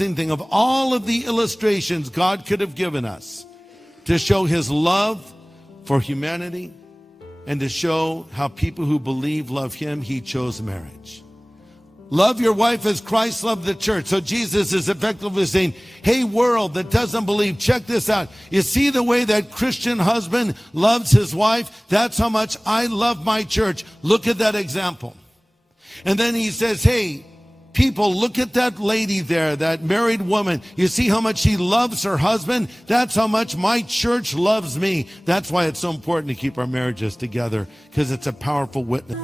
amazing thing. Of all of the illustrations God could have given us to show his love for humanity and to show how people who believe love him, he chose marriage. Love your wife as Christ loved the church. So Jesus is effectively saying, hey world that doesn't believe, check this out. You see the way that Christian husband loves his wife? That's how much I love my church. Look at that example. And then he says, hey, people, look at that lady there, that married woman. You see how much she loves her husband? That's how much my church loves me. That's why it's so important to keep our marriages together, because it's a powerful witness.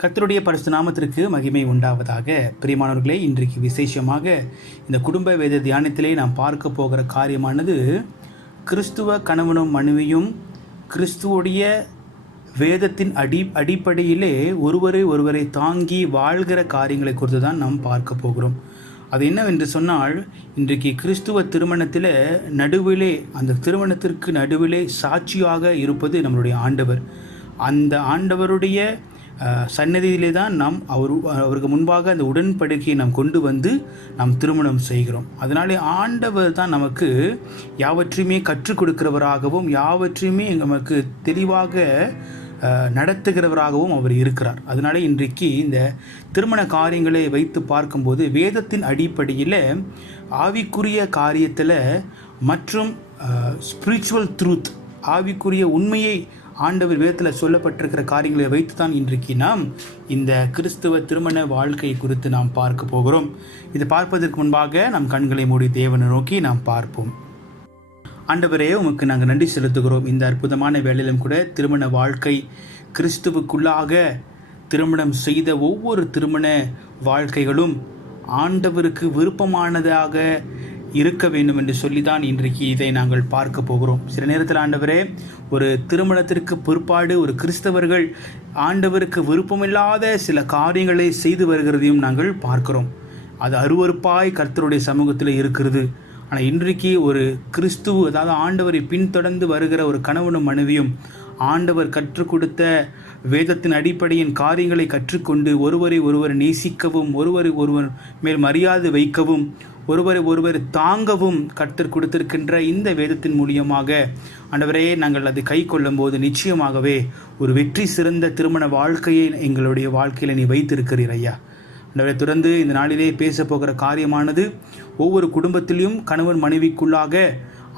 கர்த்தருடைய பரிசுத்த நாமத்திற்கு மகிமை உண்டாவதாக. பிரியமானவர்களே, இன்றைக்கு விசேஷமாக இந்த குடும்ப வேத தியானத்திலே நாம் பார்க்க போகிற காரியமானது கிறிஸ்துவ கணவனும் மனைவியும் கிறிஸ்துவோடைய வேதத்தின் அடிப்படையிலே ஒருவரை தாங்கி வாழ்கிற காரியங்களை குறித்து தான் நாம் பார்க்க போகிறோம். அது என்னவென்று சொன்னால், இன்றைக்கு கிறிஸ்துவ திருமணத்தில் நடுவிலே, அந்த திருமணத்திற்கு நடுவிலே சாட்சியாக இருப்பது நம்மளுடைய ஆண்டவர். அந்த ஆண்டவருடைய சன்னதியிலே தான் நாம் அவருக்கு முன்பாக அந்த உடன்படிக்கையை நாம் கொண்டு வந்து நாம் திருமணம் செய்கிறோம். அதனாலே ஆண்டவர் தான் நமக்கு யாவற்றையுமே கற்றுக் கொடுக்கிறவராகவும் யாவற்றையுமே நமக்கு தெளிவாக நடத்துகிறவராகவும் அவர் இருக்கிறார். அதனால இன்றைக்கு இந்த திருமண காரியங்களை வைத்து பார்க்கும்போது வேதத்தின் அடிப்படையில் ஆவிக்குரிய காரியத்தில் மற்றும் ஸ்பிரிச்சுவல் ட்ரூத், ஆவிக்குரிய உண்மையை ஆண்டவர் வேதத்தில் சொல்லப்பட்டிருக்கிற காரியங்களை வைத்து தான் இன்றைக்கு நாம் இந்த கிறிஸ்துவ திருமண வாழ்க்கை குறித்து நாம் பார்க்க போகிறோம். இதை பார்ப்பதற்கு முன்பாக நம் கண்களை மூடி தேவனை நோக்கி நாம் பார்ப்போம். ஆண்டவரே, உமக்கு நாங்கள் நன்றி செலுத்துகிறோம். இந்த அற்புதமான வேளையிலும் கூட திருமண வாழ்க்கை, கிறிஸ்துவுக்குள்ளாக திருமணம் செய்த ஒவ்வொரு திருமண வாழ்க்கைகளும் ஆண்டவருக்கு விருப்பமானதாக இருக்க வேண்டும் என்று சொல்லிதான் இன்றைக்கு இதை நாங்கள் பார்க்க போகிறோம். சில நேரத்தில் ஆண்டவரே, ஒரு திருமணத்திற்கு பிற்பாடு ஒரு கிறிஸ்தவர்கள் ஆண்டவருக்கு விருப்பமில்லாத சில காரியங்களை செய்து வருகிறதையும் நாங்கள் பார்க்கிறோம். அது அருவருப்பாய் கர்த்தருடைய சமூகத்தில் இருக்கிறது. ஆனால் இன்றைக்கு ஒரு கிறிஸ்துவ, அதாவது ஆண்டவரை பின்தொடர்ந்து வருகிற ஒரு கணவனும் மனைவியும் ஆண்டவர் கற்றுக் கொடுத்த வேதத்தின் அடிப்படையின் காரியங்களை கற்றுக்கொண்டு ஒருவரை நேசிக்கவும், ஒருவர் மேல் மரியாதை வைக்கவும், ஒருவர் தாங்கவும் கர்த்தர் கொடுத்திருக்கின்ற இந்த வேதத்தின் மூலியமாக ஆண்டவரே, நாங்கள் அதை கை கொள்ளும் போது நிச்சயமாகவே ஒரு வெற்றி சிறந்த திருமண வாழ்க்கையை எங்களுடைய வாழ்க்கையில் நீ வைத்திருக்கிறீர் ஐயா. ஆண்டவரே, தொடர்ந்து இந்த நாளிலே பேச போகிற காரியமானது ஒவ்வொரு குடும்பத்திலையும் கணவன் மனைவிக்குள்ளாக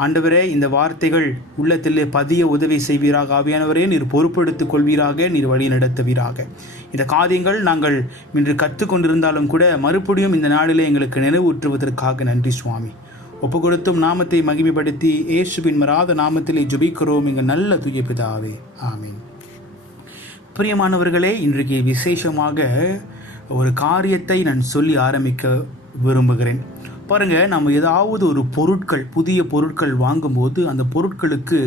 ஆண்டவரே இந்த வார்த்தைகள் உள்ளத்திலே பதிய உதவி செய்வீராக. ஆவியானவரே, நீர் பொறுப்பெடுத்துக் கொள்வீராக, நீர் வழி நடத்துவீராக. இந்த காரியங்கள் நாங்கள் இன்று கற்றுக்கொண்டிருந்தாலும் கூட மறுபடியும் இந்த நாளிலே எங்களுக்கு நினைவூற்றுவதற்காக நன்றி சுவாமி. ஒப்பு கொடுத்தும் நாமத்தை மகிமைப்படுத்தி இயேசுவின் மராத நாமத்திலே ஜெபிக்கிறோம் எங்கள் நல்ல தூய பிதாவே, ஆமீன். பிரியமானவர்களே, இன்றைக்கு விசேஷமாக ஒரு காரியத்தை நான் சொல்லி ஆரம்பிக்க விரும்புகிறேன். பாருங்கள், நம்ம ஏதாவது ஒரு புதிய பொருட்கள் வாங்கும்போது அந்த பொருட்களுக்கு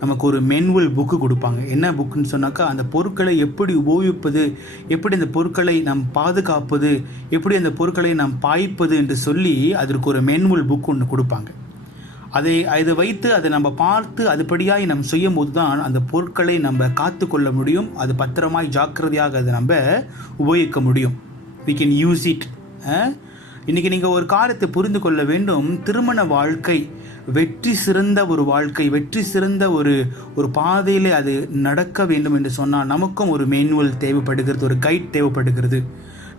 நமக்கு ஒரு மேனுவல் புக்கு கொடுப்பாங்க. என்ன புக்குன்னு சொன்னாக்கா, அந்த பொருட்களை எப்படி உபயோகிப்பது, எப்படி அந்த பொருட்களை நாம் பாதுகாப்பது, எப்படி அந்த பொருட்களை நாம் பாய்ப்பது என்று சொல்லி அதற்கு ஒரு மேனுவல் புக் ஒன்று கொடுப்பாங்க. அதை வைத்து அதை நம்ம பார்த்து அதுபடியாய் நம்ம செய்யும் போது தான் அந்த பொருட்களை நம்ம காத்து கொள்ள முடியும். அது பத்திரமாய் ஜாக்கிரதையாக அதை நம்ம உபயோகிக்க முடியும். we can use it. இன்றைக்கி நீங்கள் ஒரு காரியத்தை புரிந்து கொள்ள வேண்டும். திருமண வாழ்க்கை வெற்றி சிறந்த ஒரு வாழ்க்கை, வெற்றி சிறந்த ஒரு பாதையில் அது நடக்க வேண்டும் என்று சொன்னால் நமக்கும் ஒரு மேனுவல் தேவைப்படுகிறது, ஒரு கைட் தேவைப்படுகிறது.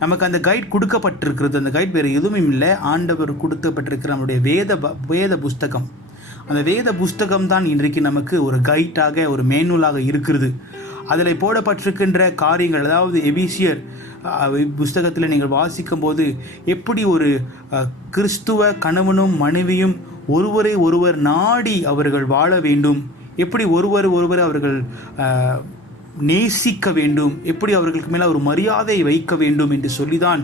நமக்கு அந்த கைட் கொடுக்கப்பட்டிருக்கிறது. அந்த கைட் வேறு எதுவுமே இல்லை, ஆண்டவர் கொடுக்கப்பட்டிருக்கிற நம்முடைய வேத புஸ்தகம். அந்த வேத புஸ்தகம் தான் இன்றைக்கு நமக்கு ஒரு கைட்டாக, ஒரு மேனுவலாக இருக்கிறது. அதில் போடப்பட்டிருக்கின்ற காரியங்கள், அதாவது எபிசியர் புஸ்தகத்தில் நீங்கள் வாசிக்கும் போது எப்படி ஒரு கிறிஸ்துவ கணவனும் மனைவியும் ஒருவர் நாடி அவர்கள் வாழ வேண்டும், எப்படி ஒருவர் அவர்கள் நேசிக்க வேண்டும், எப்படி அவர்களுக்கு மேலே ஒரு மரியாதை வைக்க வேண்டும் என்று சொல்லிதான்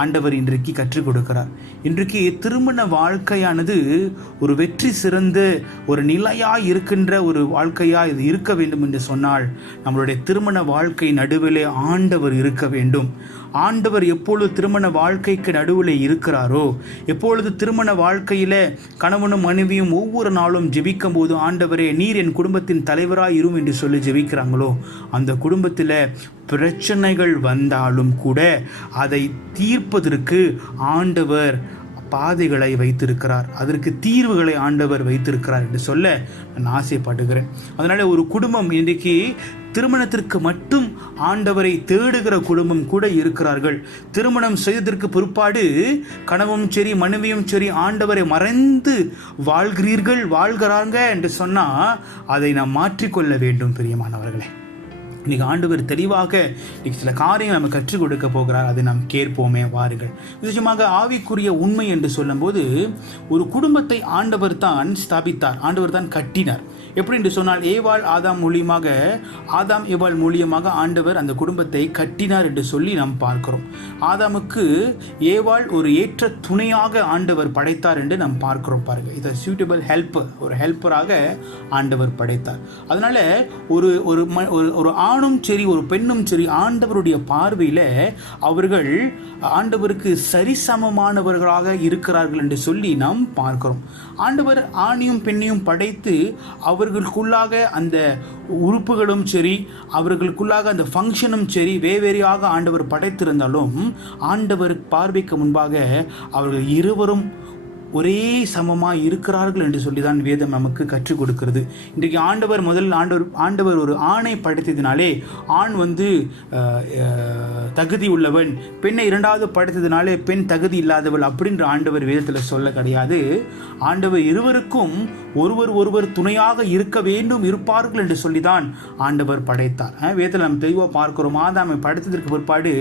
ஆண்டவர் இன்றைக்கு கற்றுக் கொடுக்கிறார். இன்றைக்கு திருமண வாழ்க்கையானது ஒரு வெற்றி சிறந்த ஒரு நிலையாய் இருக்கின்ற ஒரு வாழ்க்கையாக இது இருக்க வேண்டும் என்று சொன்னால் நம்மளுடைய திருமண வாழ்க்கை நடுவிலே ஆண்டவர் இருக்க வேண்டும். ஆண்டவர் எப்பொழுது திருமண வாழ்க்கைக்கு நடுவில் இருக்கிறாரோ, எப்பொழுது திருமண வாழ்க்கையில் கணவனும் மனைவியும் ஒவ்வொரு நாளும் ஜெபிக்கும் போது, ஆண்டவரே நீர் என் குடும்பத்தின் தலைவராக இரும் என்று சொல்லி ஜெபிக்கிறாங்களோ, அந்த குடும்பத்தில் பிரச்சனைகள் வந்தாலும் கூட அதை தீர்ப்பதற்கு ஆண்டவர் பாதைகளை வைத்திருக்கிறார், அதற்கு தீர்வுகளை ஆண்டவர் வைத்திருக்கிறார் என்று சொல்ல நான் ஆசைப்படுகிறேன். அதனால் ஒரு குடும்பம் இன்றைக்கு திருமணத்திற்கு மட்டும் ஆண்டவரை தேடுகிற குடும்பம் கூட இருக்கிறார்கள். திருமணம் செய்ததற்கு பிற்பாடு கணவனும் சரி மனைவியும் சரி ஆண்டவரை மறந்து வாழ்கிறாங்க என்று சொன்னால் அதை நாம் மாற்றிக்கொள்ள வேண்டும். பிரியமானவர்களே, இன்றைக்கி ஆண்டவர் தெளிவாக இன்றைக்கி சில காரியங்கள் நம்ம கற்றுக் கொடுக்க போகிறார். அதை நாம் கேட்போமே வாருங்கள். விசேஷமாக ஆவிக்குரிய உண்மை என்று சொல்லும்போது, ஒரு குடும்பத்தை ஆண்டவர் தான் ஸ்தாபித்தார், ஆண்டவர் தான் கட்டினார். எப்படி என்று சொன்னால், ஆதாம் ஏவாள் மூலியமாக ஆண்டவர் அந்த குடும்பத்தை கட்டினார் என்று சொல்லி நாம் பார்க்கிறோம். ஆதாமுக்கு ஏவாள் ஒரு ஏற்ற துணையாக ஆண்டவர் படைத்தார் என்று நாம் பார்க்கிறோம். பாருங்கள், இது சூட்டபிள் ஹெல்ப்பர், ஒரு ஹெல்ப்பராக ஆண்டவர் படைத்தார். அதனால ஒரு ஆணும் சரி ஒரு பெண்ணும் சரி ஆண்டவருடைய பார்வையில் அவர்கள் ஆண்டவருக்கு சரிசமமானவர்களாக இருக்கிறார்கள் என்று சொல்லி நாம் பார்க்கிறோம். ஆண்டவர் ஆணையும் பெண்ணையும் படைத்து அவர்களுக்குள்ளாக அந்த உறுப்புகளும் சரி அவர்களுக்குள்ளாக அந்த ஃபங்க்ஷனும் சரி வேறாக ஆண்டவர் படைத்திருந்தாலும், ஆண்டவர் பார்வைக்கு முன்பாக அவர்கள் இருவரும் ஒரே சமமாக இருக்கிறார்கள் என்று சொல்லி தான் வேதம் நமக்கு கற்றுக் கொடுக்கிறது. இன்றைக்கு ஆண்டவர் ஒரு ஆணை படைத்ததினாலே ஆண் தகுதி உள்ளவன், பெண்ணை இரண்டாவது படைத்ததினாலே பெண் தகுதி இல்லாதவள் அப்படின்ற ஆண்டவர் வேதத்தில் சொல்ல கிடையாது. ஆண்டவர் இருவருக்கும் ஒருவர் துணையாக இருப்பார்கள் என்று சொல்லி தான் ஆண்டவர் படைத்தார். வேதத்தில் நாம் தெளிவாக பார்க்கிறோம். ஆதாமை படைத்ததற்கு பிற்பாடு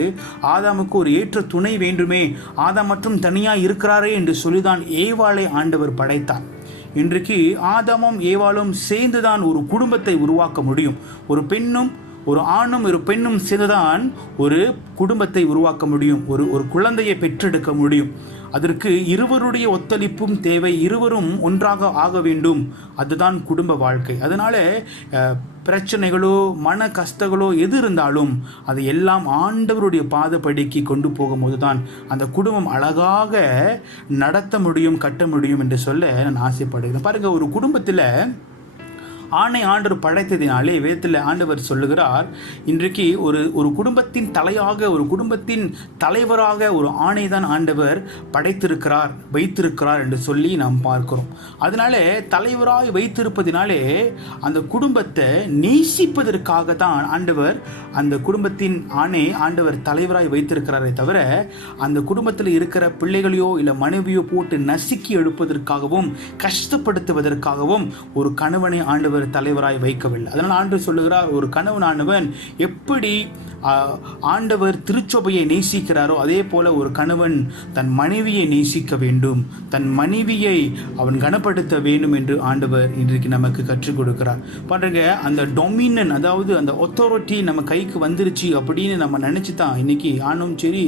ஆதாமுக்கு ஒரு ஏற்ற துணை வேண்டுமே, ஆதாம் மற்றும் தனியாக இருக்கிறாரே என்று சொல்லிதான் ஏவாளை ஆண்டவர் படைத்தார். இன்றைக்கு ஆதாமும் ஏவாளும் சேர்ந்துதான் ஒரு குடும்பத்தை உருவாக்க முடியும். ஒரு ஆணும் ஒரு பெண்ணும் சேர்ந்துதான் ஒரு குடும்பத்தை உருவாக்க முடியும், ஒரு குழந்தையை பெற்றெடுக்க முடியும். அதற்கு இருவருடைய ஒத்துழைப்பும் தேவை, இருவரும் ஒன்றாக ஆக வேண்டும். அதுதான் குடும்ப வாழ்க்கை. அதனால பிரச்சனைகளோ மன கஷ்டங்களோ எது இருந்தாலும் அதை எல்லாம் ஆண்டவருடைய பாதப்படிக்கு கொண்டு போகும்போது தான் அந்த குடும்பம் அழகாக நடத்த முடியும், கட்ட முடியும் என்று சொல்ல நான் ஆசைப்படுகிறேன். பாருங்கள், ஒரு குடும்பத்தில் ஆணை ஆண்டவர் படைத்ததினாலே வேதத்தில் ஆண்டவர் சொல்லுகிறார், இன்றைக்கு ஒரு குடும்பத்தின் தலையாக ஒரு குடும்பத்தின் தலைவராக ஒரு ஆணை தான் ஆண்டவர் வைத்திருக்கிறார் என்று சொல்லி நாம் பார்க்கிறோம். அதனால தலைவராக வைத்திருப்பதினாலே அந்த குடும்பத்தை நேசிப்பதற்காக தான் ஆண்டவர் அந்த குடும்பத்தின் ஆண்டவர் தலைவராக வைத்திருக்கிறாரே தவிர அந்த குடும்பத்தில் இருக்கிற பிள்ளைகளையோ இல்லை மனைவியோ போட்டு நசுக்கி எழுப்பதற்காகவும் கஷ்டப்படுத்துவதற்காகவும் ஒரு கணவனை ஆண்டவர் தலைவராய் வைக்கவில்லை. அதனால் ஆண்டவர் சொல்லுகிறார், ஒரு கணவனானவன் எப்படி ஆண்டவர் திருச்சபையை நேசிக்கிறாரோ அதே போல ஒரு கணவன் தன் மனைவியை நேசிக்க வேண்டும், தன் மனைவியை அவன் கனப்படுத்த வேண்டும் என்று ஆண்டவர் இன்றைக்கு நமக்கு கற்றுக் கொடுக்கிறார். பாருங்க, அந்த டொமினன், அதாவது அந்த அத்தாரிட்டி நம்ம கைக்கு வந்துருச்சு அப்படின்னு நம்ம நினச்சி தான் இன்னைக்கு ஆணும் சரி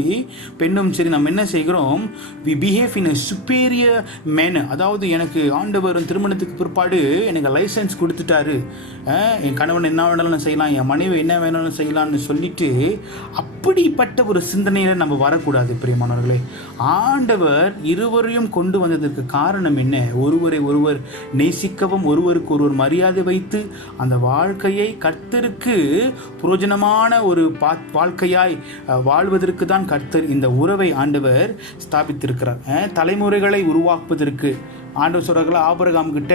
பெண்ணும் சரி நம்ம என்ன செய்கிறோம், we behave in a superior manner. அதாவது எனக்கு ஆண்டவர் திருமணத்துக்கு பிற்பாடு எனக்கு லைசன்ஸ் கொடுத்துட்டாரு, என் கணவன் என்ன வேணாலும் செய்யலாம், என் மனைவி என்ன வேணாலும் செய்யலாம்னு சொல்லிட்டு அப்படிப்பட்ட ஒரு சிந்தனையில நம்ம வரக்கூடாது. பிரியமானவர்களே, ஆண்டவர் இருவரையும் கொண்டு வந்ததற்கு காரணம் என்ன? ஒருவரை ஒருவர் நேசிக்கவும் ஒருவருக்கு ஒருவர் மரியாதை வைத்து அந்த வாழ்க்கையை கர்த்தருக்கு புரோஜனமான ஒரு வாழ்க்கையாய் வாழ்வதற்கு தான் கர்த்தர் இந்த உறவை ஆண்டவர் ஸ்தாபித்திருக்கிறார். தலைமுறைகளை உருவாக்குவதற்கு ஆண்டவர் சொல்கிறார்கள், ஆபிரகாம் கிட்ட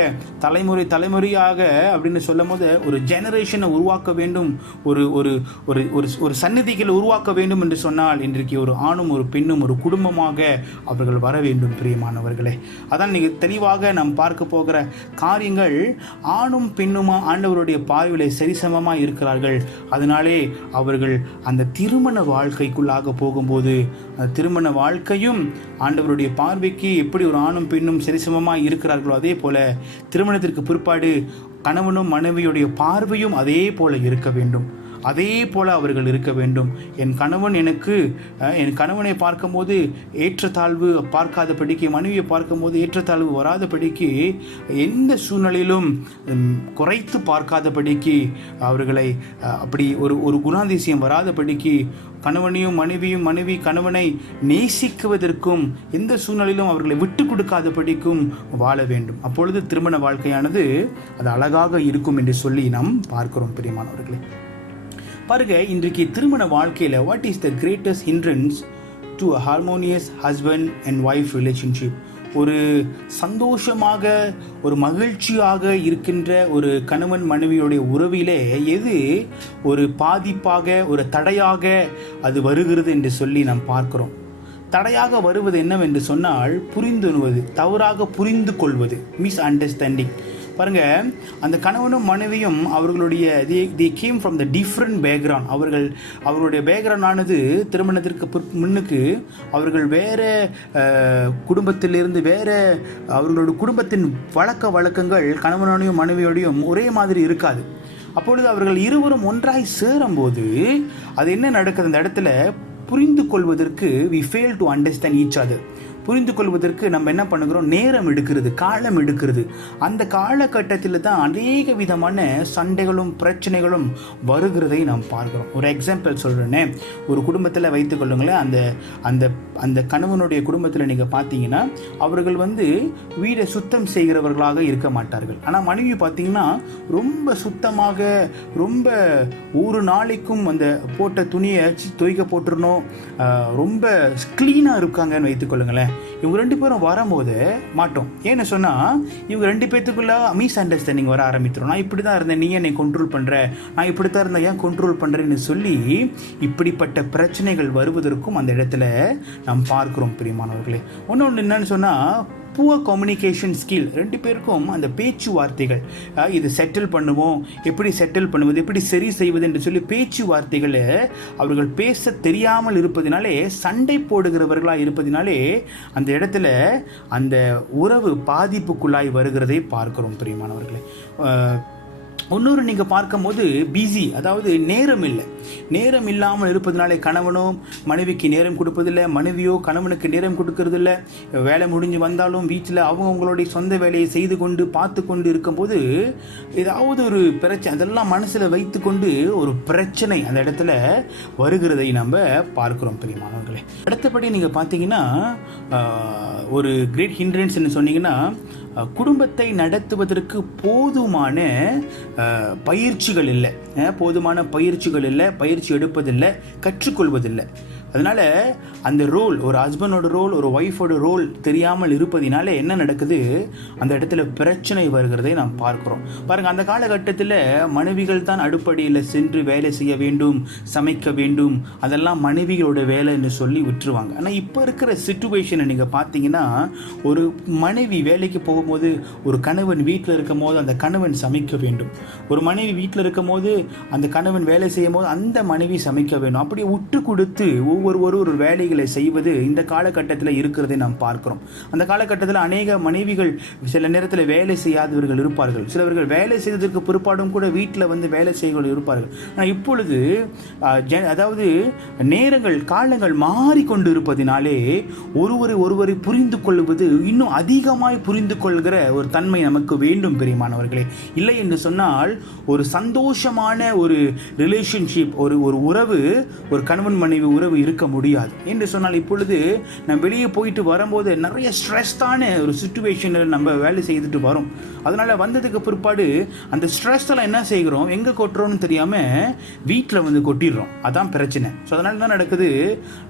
தலைமுறையாக அப்படின்னு சொல்லும் போது ஒரு ஜெனரேஷனை உருவாக்க வேண்டும், ஒரு ஒரு ஒரு ஒரு சந்நிதிகளை உருவாக்க வேண்டும் என்று சொன்னால் இன்றைக்கு ஒரு ஆணும் ஒரு பெண்ணும் ஒரு குடும்பமாக அவர்கள் வர வேண்டும். பிரியமானவர்களே, அதான் நீங்கள் தெளிவாக நாம் பார்க்க போகிற காரியங்கள், ஆணும் பெண்ணுமா ஆண்டவருடைய பார்வையில் சரிசமமாக இருக்கிறார்கள். அதனாலே அவர்கள் அந்த திருமண வாழ்க்கைக்குள்ளாக போகும்போது அந்த திருமண வாழ்க்கையும் ஆண்டவருடைய பார்வைக்கு எப்படி ஒரு ஆணும் பெண்ணும் சரிசமமாக இருக்கிறார்களோ அதே போல திருமணத்திற்கு பிற்பாடு கணவனும் மனைவியுடைய பார்வையும் அதே போல இருக்க வேண்டும். அதே போல் அவர்கள் இருக்க வேண்டும். என் கணவனை பார்க்கும்போது ஏற்றத்தாழ்வு பார்க்காதபடிக்கு, மனைவியை பார்க்கும்போது ஏற்றத்தாழ்வு வராதபடிக்கு, எந்த சூழ்நிலையிலும் குறைத்து பார்க்காதபடிக்கு, அவர்களை அப்படி ஒரு குணாதிசயம் வராதபடிக்கு, மனைவி கணவனை நேசிக்குவதற்கும் எந்த சூழ்நிலையிலும் அவர்களை விட்டு கொடுக்காதபடிக்கும் வாழ வேண்டும். அப்பொழுது திருமண வாழ்க்கையானது அது அழகாக இருக்கும் என்று சொல்லி நாம் பார்க்கிறோம். பிரியமானவர்களே, பாருங்க, இன்றைக்கு திருமண வாழ்க்கையில் what is the greatest hindrance to a harmonious husband and wife relationship? ஒரு சந்தோஷமாக, ஒரு மகிழ்ச்சியாக இருக்கின்ற ஒரு கணவன் மனைவியுடைய உறவிலே எது ஒரு பாதிப்பாக, ஒரு தடையாக அது வருகிறது என்று சொல்லி நாம் பார்க்கிறோம். தடையாக வருவது என்னவென்று சொன்னால், தவறாக புரிந்து கொள்வது, மிஸ் அண்டர்ஸ்டாண்டிங். பாருங்க, அந்த கணவனும் மனைவியும் அவர்களுடைய they came from the different background. அவர்களுடைய பேக்ரவுண்டானது திருமணத்திற்கு முன்னுக்கு அவர்கள் வேற குடும்பத்திலிருந்து, வேற அவர்களுடைய குடும்பத்தின் வழக்கங்கள் கணவனோடையும் மனைவியோடையும் ஒரே மாதிரி இருக்காது. அப்பொழுது அவர்கள் இருவரும் ஒன்றாய் சேரும்போது அது என்ன நடக்குது? அந்த இடத்துல புரிந்து கொள்வதற்கு we fail to understand each other. புரிந்து கொள்வதற்கு நம்ம என்ன பண்ணுகிறோம்? நேரம் எடுக்கிறது, காலம் எடுக்கிறது. அந்த காலகட்டத்தில் தான் அநேக விதமான சண்டைகளும் பிரச்சனைகளும் வருகிறதை நாம் பார்க்கிறோம். ஒரு எக்ஸாம்பிள் சொல்கிறேன்னே, ஒரு குடும்பத்தில் வைத்துக் கொள்ளுங்களேன். அந்த கணவனுடைய குடும்பத்தில் நீங்கள் பார்த்தீங்கன்னா, அவர்கள் வீடை சுத்தம் செய்கிறவர்களாக இருக்க மாட்டார்கள். ஆனால் மனைவி பார்த்தீங்கன்னா ரொம்ப சுத்தமாக, ரொம்ப ஒரு நாளைக்கும் அந்த போட்ட துணியை துவைக்க போட்டுருணும், ரொம்ப க்ளீனாக இருக்காங்கன்னு வைத்துக்கொள்ளுங்களேன். இவங்க ரெண்டு பேரும் வரும்போது மாட்டோம். ஏன்னு சொன்னால், இவங்க ரெண்டு பேர்த்துக்குள்ள மிஸ் அண்டர்ஸ்டாண்டிங் வர ஆரம்பிச்சிடும். நான் இப்படி தான் இருந்தேன், நீ என்னை கண்ட்ரோல் பண்ணுற, நான் இப்படி தான் இருந்தேன், ஏன் கண்ட்ரோல் பண்ணுறேன்னு சொல்லி இப்படிப்பட்ட பிரச்சனைகள் வருவதற்கும் அந்த இடத்துல நாம் பார்க்குறோம். பிரியமானவர்களே, ஒன்று என்னன்னு சொன்னால், புவர் கம்யூனிகேஷன் ஸ்கில். ரெண்டு பேருக்கும் அந்த பேச்சுவார்த்தைகள், இது செட்டில் பண்ணுவோம், எப்படி செட்டில் பண்ணுவது, எப்படி சரி செய்வது என்று சொல்லி பேச்சுவார்த்தைகளை அவர்கள் பேச தெரியாமல் இருப்பதினாலே, சண்டை போடுகிறவர்களாக இருப்பதினாலே அந்த இடத்துல அந்த உறவு பாதிப்புக்குள்ளாய் வருகிறதை பார்க்கிறோம். பிரியமானவர்களே, இன்னொரு நீங்கள் பார்க்கும்போது பிஸி, அதாவது நேரம் இல்லாமல் இருப்பதனாலே கணவனும் மனைவிக்கு நேரம் கொடுப்பதில்லை, மனைவியோ கணவனுக்கு நேரம் கொடுக்கறதில்லை. வேலை முடிஞ்சு வந்தாலும் வீட்டில் அவங்களுடைய சொந்த வேலையை செய்து கொண்டு பார்த்து கொண்டு இருக்கும்போது ஏதாவது ஒரு பிரச்சனை, அதெல்லாம் மனசில் வைத்து கொண்டு ஒரு பிரச்சனை அந்த இடத்துல வருகிறதை நம்ம பார்க்குறோம். பிரியமானவர்களே, அடுத்தபடி நீங்கள் பார்த்தீங்கன்னா, ஒரு கிரேட் ஹிண்ட்ரன்ஸ் சொன்னீங்கன்னா, குடும்பத்தை நடத்துவதற்கு போதுமான பயிற்சிகள் இல்லை, பயிற்சி எடுப்பதில்லை, கற்றுக்கொள்வதில்லை. அதனால் அந்த ரோல், ஒரு ஹஸ்பண்டோட ரோல், ஒரு ஒய்ஃபோட ரோல் தெரியாமல் இருப்பதினாலே என்ன நடக்குது? அந்த இடத்துல பிரச்சனை வருகிறதை நாம் பார்க்குறோம். பாருங்கள், அந்த காலகட்டத்தில் மனைவிகள் தான் அடுப்படியில் சென்று வேலை செய்ய வேண்டும், சமைக்க வேண்டும், அதெல்லாம் மனைவிகளோட வேலை என்று சொல்லி விட்டுருவாங்க. ஆனால் இப்போ இருக்கிற சிச்சுவேஷனை நீங்கள் பார்த்தீங்கன்னா, ஒரு மனைவி வேலைக்கு போகும்போது, ஒரு கணவன் வீட்டில் இருக்கும் போது அந்த கணவன் சமைக்க வேண்டும், ஒரு மனைவி வீட்டில் இருக்கும் போது அந்த கணவன் வேலை செய்யும் போது அந்த மனைவி சமைக்க வேண்டும். அப்படியே விட்டு கொடுத்து ஒரு வேலைகளை செய்வது இந்த காலகட்டத்தில் இருக்கிறதை நாம் பார்க்கிறோம். அந்த காலகட்டத்தில் அநேக மனைவிகள் சில நேரத்தில் வேலை செய்யாதவர்கள் இருப்பார்கள், சிலவர்கள் வேலை செய்ததற்கு பிற்பாடும் கூட வீட்டில் வேலை செய்கிறவர்கள் இருப்பார்கள். ஆனால் இப்பொழுது அதாவது காலங்கள் மாறிக்கொண்டு இருப்பதினாலே ஒருவரை புரிந்து கொள்வது இன்னும் அதிகமாய் புரிந்து கொள்கிற ஒரு தன்மை நமக்கு வேண்டும். பிரியமானவர்களே, இல்லை என்று சொன்னால் ஒரு சந்தோஷமான ஒரு ரிலேஷன்ஷிப், ஒரு உறவு, ஒரு கணவன் மனைவி உறவு இருக்க முடியாது என்று சொன்னால், இப்பொழுது நம்ம வெளியே போயிட்டு வரும்போது நிறைய ஸ்ட்ரெஸ்டான ஒரு சிச்சுவேஷனில் நம்ம வேலை செய்துட்டு வரோம். அதனால் வந்ததுக்கு பிற்பாடு அந்த ஸ்ட்ரெஸ்ஸெல்லாம் என்ன செய்கிறோம், எங்கே கொட்டுறோம்னு தெரியாமல் வீட்டில் கொட்டிடுறோம். அதான் பிரச்சனை. ஸோ அதனால தான் நடக்குது,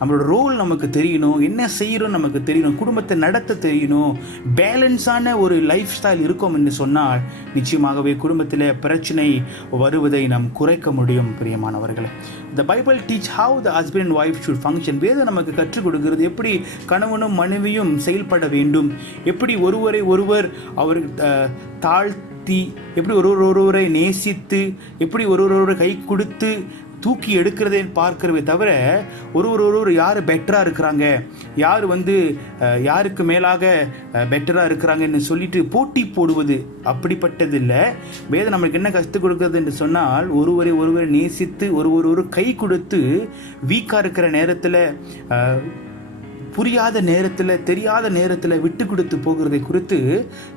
நம்மளோட ரோல் நமக்கு தெரியணும், என்ன செய்கிறோம் நமக்கு தெரியணும், குடும்பத்தை நடத்த தெரியணும், பேலன்ஸான ஒரு லைஃப் ஸ்டைல் இருக்கும் என்று சொன்னால் நிச்சயமாகவே குடும்பத்தில் பிரச்சனை வருவதை நாம் குறைக்க முடியும். பிரியமானவர்களே, The Bible teach how the husband and wife should function. வேதம் நமக்கு கற்றுக் கொடுக்கிறது எப்படி கணவனும் மனைவியும் செயல்பட வேண்டும், எப்படி ஒருவர் அவர் தாழ்த்தி, எப்படி ஒருவரை நேசித்து, எப்படி ஒருவரை கை கொடுத்து தூக்கி எடுக்கிறதே பார்க்கிறவே தவிர ஒருவர் யார் பெட்டராக இருக்கிறாங்க, யார் யாருக்கு மேலாக பெட்டராக இருக்கிறாங்கன்னு சொல்லிட்டு போட்டி போடுவது அப்படிப்பட்டது இல்லை. வேதம் நம்மளுக்கு என்ன கற்றுக் கொடுக்குறது என்று சொன்னால், ஒருவரை நேசித்து ஒரு கை கொடுத்து வீக்காக இருக்கிற நேரத்தில், புரியாத நேரத்தில், தெரியாத நேரத்தில் விட்டு கொடுத்து போகிறதை குறித்து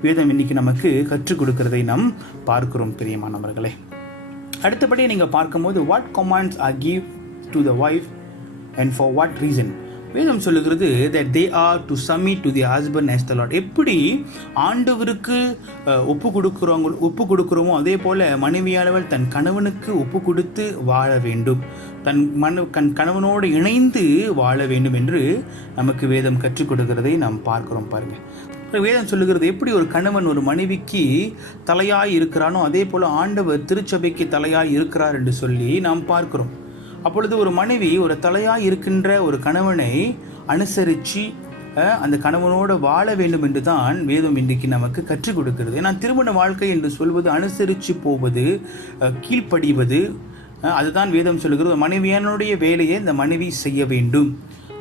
வேதம் இன்னைக்கு நமக்கு கற்றுக் கொடுக்கிறதை நாம் பார்க்கிறோம் பிரியமானவர்களே. அடுத்தபடி நீங்கள் பார்க்கும்போது what commands are give to the wife and for what reason? வேதம் சொல்லுகிறது that they are to submit to the husband as the Lord. எப்படி ஆண்டவருக்கு ஒப்பு கொடுக்கிறோமோ அதே போல மனைவியானவள் தன் கணவனுக்கு ஒப்பு கொடுத்து வாழ வேண்டும், தன் கணவனோடு இணைந்து வாழ வேண்டும் என்று நமக்கு வேதம் கற்றுக் கொடுக்கிறதை நாம் பார்க்கிறோம். பாருங்கள், வேதம் சொல்லுகிறது எப்படி ஒரு கணவன் ஒரு மனைவிக்கு தலையாய் இருக்கிறானோ அதே போல் ஆண்டவர் திருச்சபைக்கு தலையாய் இருக்கிறார் என்று சொல்லி நாம் பார்க்கிறோம். அப்பொழுது ஒரு மனைவி ஒரு தலையாய் இருக்கின்ற ஒரு கணவனை அனுசரித்து அந்த கணவனோடு வாழ வேண்டும் என்று தான் வேதம் இன்றைக்கு நமக்கு கற்றுக் கொடுக்கிறது. ஏன்னா திருமண வாழ்க்கை என்று சொல்வது அனுசரித்து போவது, கீழ்ப்படிவது, அதுதான் வேதம் சொல்லுகிறது. மனைவியானுடைய வேலையை இந்த மனைவி செய்ய வேண்டும்.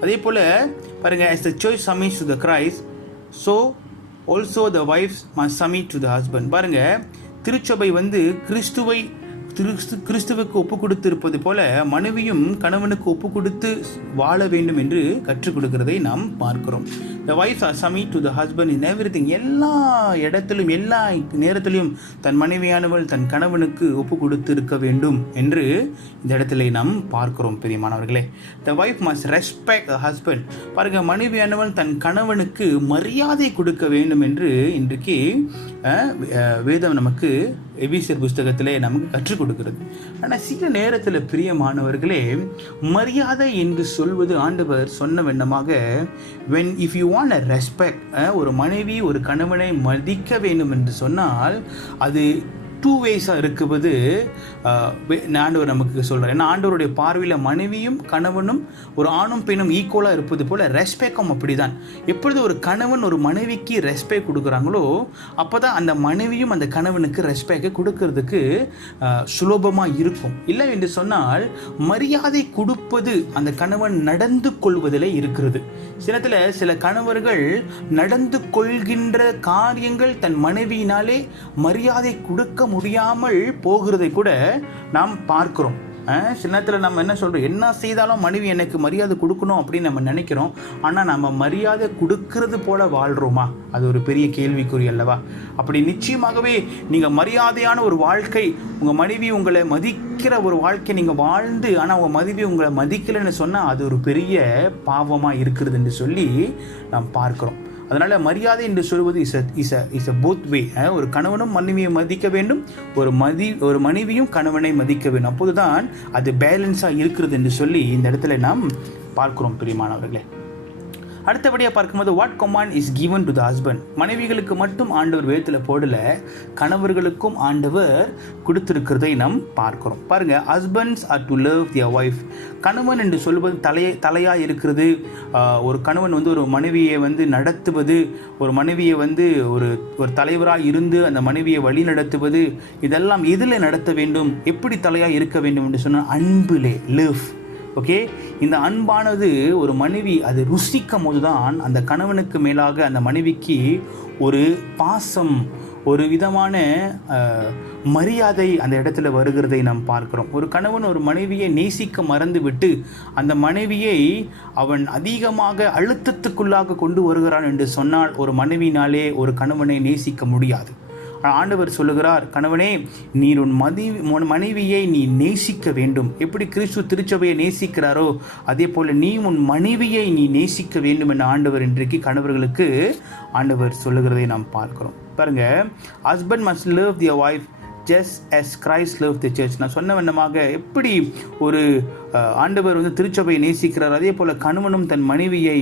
அதே போல் பாருங்கள், as the church submits to the Christ, so also the wives must submit to the husband. பாருங்க, திருச்சபை கிறிஸ்துவுக்கு ஒப்பு கொடுத்து இருப்பது போல மனைவியும் கணவனுக்கு ஒப்பு கொடுத்து வாழ வேண்டும் என்று கற்றுக் கொடுக்கிறதை நாம் பார்க்கிறோம். The wives are submit to the husband in everything. எல்லா இடத்திலும் எல்லா நேரத்திலும் தன் மனைவியானவள் தன் கணவனுக்கு ஒப்பு கொடுத்து இருக்க வேண்டும் என்று இந்த இடத்துல நாம் பார்க்கிறோம் பிரியமானவர்களே. The wife must respect the husband. பாருங்க, மனைவியானவள் தன் கணவனுக்கு மரியாதை கொடுக்க வேண்டும் என்று இன்றைக்கு வேதம் நமக்கு எபிசியர் புஸ்தகத்திலே நமக்கு கற்றுக் கொடுக்கிறது. ஆனால் சில நேரத்தில் பிரியமானவர்களே, மரியாதை என்று சொல்வது ஆண்டவர் சொன்ன வண்ணமாக if you want a respect, ஒரு மனைவி ஒரு கணவனை மதிக்க வேண்டும் என்று சொன்னால் அது டூ வேஸாக இருக்குவது ஆண்டவர் நமக்கு சொல்கிறார். ஏன்னா ஆண்டவருடைய பார்வையில் மனைவியும் கணவனும் ஒரு ஆணும் பெண்ணும் ஈக்குவலாக இருப்பது போல் ரெஸ்பெக்டும் அப்படி தான். எப்பொழுது ஒரு கணவன் ஒரு மனைவிக்கு ரெஸ்பெக்ட் கொடுக்குறாங்களோ அப்போ தான் அந்த மனைவியும் அந்த கணவனுக்கு ரெஸ்பெக்டை கொடுக்கறதுக்கு சுலபமாக இருக்கும். இல்லை என்று சொன்னால் மரியாதை கொடுப்பது அந்த கணவன் நடந்து கொள்வதில் இருக்கிறது. சில கணவர்கள் நடந்து கொள்கின்ற காரியங்கள் தன் மனைவியினாலே மரியாதை கொடுக்க முடியாமல் போகிறதை கூட நாம் பார்க்கிறோம். சில நேரத்தில் நம்ம என்ன சொல்கிறோம், என்ன செய்தாலும் மனைவி எனக்கு மரியாதை கொடுக்கணும் அப்படின்னு நம்ம நினைக்கிறோம். ஆனால் நம்ம மரியாதை கொடுக்கறது போல வாழ்கிறோமா? அது ஒரு பெரிய கேள்விக்குறி அல்லவா? அப்படி நிச்சயமாகவே நீங்கள் மரியாதையான ஒரு வாழ்க்கை, உங்கள் மனைவி உங்களை மதிக்கிற ஒரு வாழ்க்கை நீங்கள் வாழ்ந்து ஆனால் உங்கள் மனைவி உங்களை மதிக்கலைன்னு சொன்னால் அது ஒரு பெரிய பாவமாக இருக்கிறது என்று சொல்லி நாம் பார்க்குறோம். அதனால் மரியாதை என்று சொல்வது இஸ் அ போத் வே. ஒரு கணவனும் மனைவியை மதிக்க வேண்டும், ஒரு மனைவியும் கணவனை மதிக்க வேண்டும். அப்போது தான் அது பேலன்ஸாக இருக்கிறது என்று சொல்லி இந்த இடத்துல நாம் பார்க்கிறோம் பிரியமானவர்களே. அடுத்தபடியாக பார்க்கும்போது what command is given to the husband. மனைவிகளுக்கு மட்டும் ஆண்டவர் வேதத்தில் போடல, கணவர்களுக்கும் ஆண்டவர் கொடுத்திருக்கிறதை நாம் பார்க்கிறோம். பாருங்க, husbands are to love their wife. கணவன் என்று சொல்வது தலையாக இருக்கிறது. ஒரு கணவன் ஒரு மனைவியை நடத்துவது, ஒரு மனைவியை ஒரு தலைவராக இருந்து அந்த மனைவியை வழி நடத்துவது, இதெல்லாம் எதில் நடத்த வேண்டும், எப்படி தலையாக இருக்க வேண்டும் என்று சொன்னால் அன்பிலே, லவ். ஓகே, இந்த அன்பானது ஒரு மனைவி அது ருசிக்கும் போது தான் அந்த கணவனுக்கு மேலாக அந்த மனைவிக்கு ஒரு பாசம், ஒரு விதமான மரியாதை அந்த இடத்துல வருகிறதை நாம் பார்க்கிறோம். ஒரு கணவன் ஒரு மனைவியை நேசிக்க மறந்துவிட்டு அந்த மனைவியை அவன் அதிகமாக அழுத்தத்துக்குள்ளாக கொண்டு வருகிறான் என்று சொன்னால் ஒரு மனைவினாலே ஒரு கணவனை நேசிக்க முடியாது. ஆண்டவர் சொல்லுகிறார், கணவனே நீ உன் மனைவியை நீ நேசிக்க வேண்டும். எப்படி கிறிஸ்து திருச்சபையை நேசிக்கிறாரோ அதே போல் நீ உன் மனைவியை நீ நேசிக்க வேண்டும் என்ற ஆண்டவர் இன்றைக்கு கணவர்களுக்கு ஆண்டவர் சொல்லுகிறதை நாம் பார்க்கிறோம். பாருங்க, husband must love their wife just as Christ loved the church. நான் சொன்ன வண்ணமாக எப்படி ஒரு ஆண்டவர் திருச்சபையை நேசிக்கிறார் அதே போல் கணவனும் தன் மனைவியை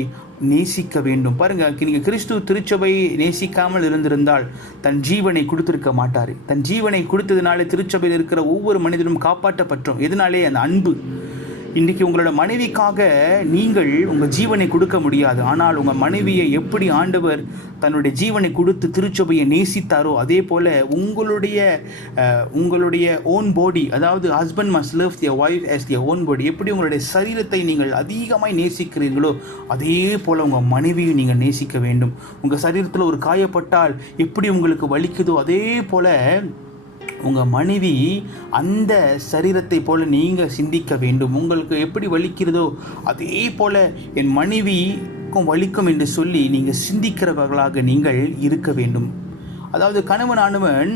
நேசிக்க வேண்டும். பாருங்க, நீங்கள் கிறிஸ்து திருச்சபையை நேசிக்காமல் இருந்திருந்தால் தன் ஜீவனை கொடுத்திருக்க மாட்டார். தன் ஜீவனை கொடுத்ததுனாலே திருச்சபையில் இருக்கிற ஒவ்வொரு மனிதனும் காப்பாற்றப்பட்டோம். எதனாலே? அந்த அன்பு. இன்றைக்கி உங்களோட மனைவிக்காக நீங்கள் உங்கள் ஜீவனை கொடுக்க முடியாது. ஆனால் உங்கள் மனைவியை எப்படி ஆண்டவர் தன்னுடைய ஜீவனை கொடுத்து திருச்சபையை நேசித்தாரோ அதே போல் உங்களுடைய ஓன் பாடி, அதாவது husband must love their wife as their own body. எப்படி உங்களுடைய சரீரத்தை நீங்கள் அதிகமாய் நேசிக்கிறீர்களோ அதே போல் உங்கள் மனைவியை நீங்கள் நேசிக்க வேண்டும். உங்கள் சரீரத்தில் ஒரு காயப்பட்டால் எப்படி உங்களுக்கு வலிக்குதோ அதே போல் உங்கள் மனைவி அந்த சரீரத்தை போல் நீங்கள் சிந்திக்க வேண்டும். உங்களுக்கு எப்படி வலிக்கிறதோ அதே போல் என் மனைவிக்கும் வலிக்கும் என்று சொல்லி நீங்கள் சிந்திக்கிறவர்களாக நீங்கள் இருக்க வேண்டும். அதாவது கணவன்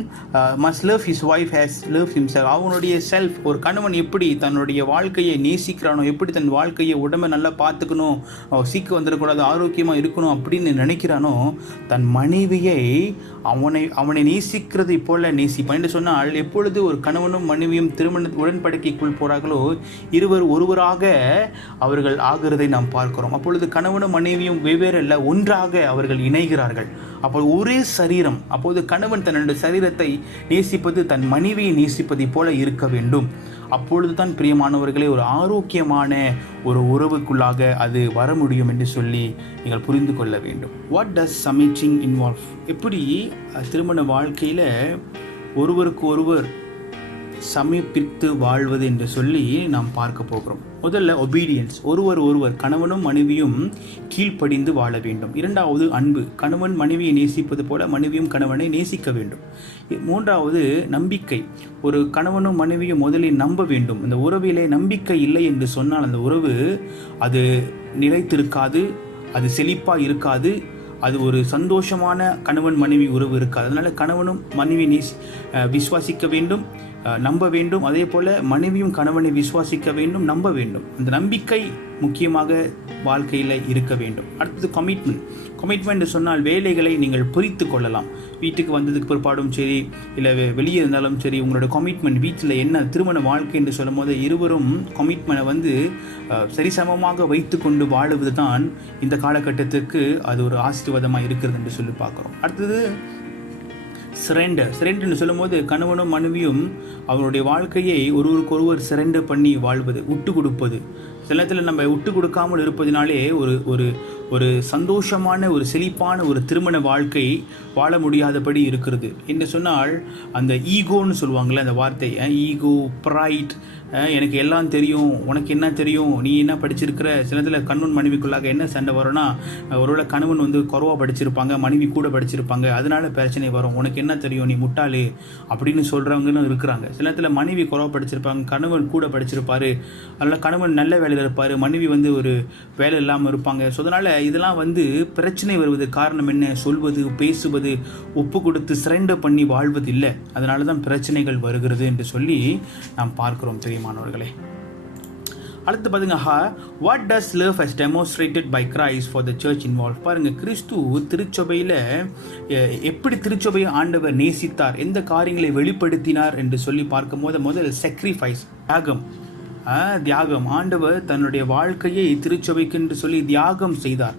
must love his wife has love himself. அவனுடைய செல்ஃப், ஒரு கணவன் எப்படி தன்னுடைய வாழ்க்கையை நேசிக்கிறானோ, எப்படி தன் வாழ்க்கையை உடம்பை நல்லா பார்த்துக்கணும், சீக்கு வந்துடக்கூடாது, ஆரோக்கியமாக இருக்கணும் அப்படின்னு நினைக்கிறானோ, தன் மனைவியை அவனை நேசிக்கிறதை போல நேசிப்பான் என்று சொன்னால், எப்பொழுது ஒரு கணவனும் மனைவியும் திருமண உடன்படிக்கைக்குள் போகிறார்களோ இருவர் ஒருவராக அவர்கள் ஆகிறதை நாம் பார்க்கிறோம். அப்பொழுது கணவனும் மனைவியும் வெவ்வேறு அல்ல, ஒன்றாக அவர்கள் இணைகிறார்கள். அப்போது ஒரே சரீரம். அப்போது கணவன் தன்னுடைய சரீரத்தை நேசிப்பது தன் மனைவியை நேசிப்பதை போல இருக்க வேண்டும். அப்பொழுது தான் பிரியமானவர்களே ஒரு ஆரோக்கியமான ஒரு உறவுக்குள்ளாக அது வர முடியும் என்று சொல்லி நீங்கள் புரிந்து கொள்ள வேண்டும். What does submitting involve? எப்படி திருமண வாழ்க்கையில் ஒருவருக்கு ஒருவர் சமர்ப்பித்து வாழ்வது என்று சொல்லி நாம் பார்க்க போகிறோம். முதல்ல ஒபீடியன்ஸ், ஒருவர் கணவனும் மனைவியும் கீழ்ப்படிந்து வாழ வேண்டும். இரண்டாவது அன்பு, கணவன் மனைவியை நேசிப்பது போல மனைவியும் கணவனை நேசிக்க வேண்டும். மூன்றாவது நம்பிக்கை, ஒரு கணவனும் மனைவியும் முதலில் நம்ப வேண்டும். இந்த உறவிலே நம்பிக்கை இல்லை என்று சொன்னால் அந்த உறவு அது நிலைத்திருக்காது, அது செழிப்பாக இருக்காது, அது ஒரு சந்தோஷமான கணவன் மனைவி உறவு இருக்காது. அதனால் கணவனும் மனைவி விசுவாசிக்க வேண்டும், நம்ப வேண்டும். அதே போல் மனைவியும் கணவனை விசுவாசிக்க வேண்டும், நம்ப வேண்டும். அந்த நம்பிக்கை முக்கியமாக வாழ்க்கையில் இருக்க வேண்டும். அடுத்தது கமிட்மெண்ட் சொன்னால் வேலைகளை நீங்கள் பிரித்து கொள்ளலாம். வீட்டுக்கு வந்ததுக்கு பிற்பாடும் சரி, இல்லை வெளியே இருந்தாலும் சரி, உங்களோட கமிட்மெண்ட் வீட்டில் என்ன திருமண வாழ்க்கை என்று சொல்லும் போது இருவரும் கமிட்மெண்ட்டை சரிசமமாக வைத்து கொண்டு வாழுவது தான் இந்த காலகட்டத்துக்கு அது ஒரு ஆசீர்வாதமாக இருக்கிறது என்று சொல்லி பார்க்குறோம். அடுத்தது சரண்டர்னு சொல்லும்போது கணவனும் மனைவியும் அவருடைய வாழ்க்கையை ஒருவருக்கொருவர் சரண்டர் பண்ணி வாழ்வது, விட்டு கொடுப்பது. சில நேரத்தில் நம்ம விட்டு கொடுக்காமல் இருப்பதினாலே ஒரு சந்தோஷமான ஒரு செழிப்பான ஒரு திருமண வாழ்க்கை வாழ முடியாதபடி இருக்கிறது என்று சொன்னால், அந்த ஈகோன்னு சொல்லுவாங்கள்ல அந்த வார்த்தை, ஈகோ, ப்ரைட், எனக்கு எல்லாம் தெரியும், உனக்கு என்ன தெரியும், நீ என்ன படிச்சிருக்கிற. சில நேரத்தில் கணவன் மனைவிக்குள்ளாக என்ன சண்டை வரும்னா, ஒருவேளை கணவன் குறைவாக படிச்சிருப்பாங்க, மனைவி கூட படிச்சிருப்பாங்க, அதனால பிரச்சனை வரும். உனக்கு என்ன தெரியும், நீ முட்டாளு அப்படின்னு சொல்கிறவங்கன்னு இருக்கிறாங்க. சில நேரத்தில் மனைவி குறைவாக படிச்சிருப்பாங்க, கணவன் கூட படிச்சிருப்பார், அதனால் கணவன் நல்ல வேலையில் இருப்பார், மனைவி ஒரு வேலை இல்லாமல் இருப்பாங்க. ஸோ அதனால் இதெல்லாம் பிரச்சனை வருவது காரணம் என்ன? சொல்வது, பேசுவது, ஒப்பு கொடுத்து சரண்டர் பண்ணி வாழ்வது இல்லை. அதனால தான் பிரச்சனைகள் வருகிறது என்று சொல்லி நாம் பார்க்கிறோம் பிரியமானவர்களே. அடுத்து பாருங்க, what does love has demonstrated by Christ for the church involve. பாருங்க, கிறிஸ்து திருச்சபையில் எப்படி திருச்சபையை ஆண்டவர் நேசித்தார், எந்த காரியங்களை வெளிப்படுத்தினார் என்று சொல்லி பார்க்கும்போது முதல் சாக்ரிஃபைஸ், தியாகம். ஆண்டவர் தன்னுடைய வாழ்க்கையை திருச்சபைக்கு என்று சொல்லி தியாகம் செய்தார்.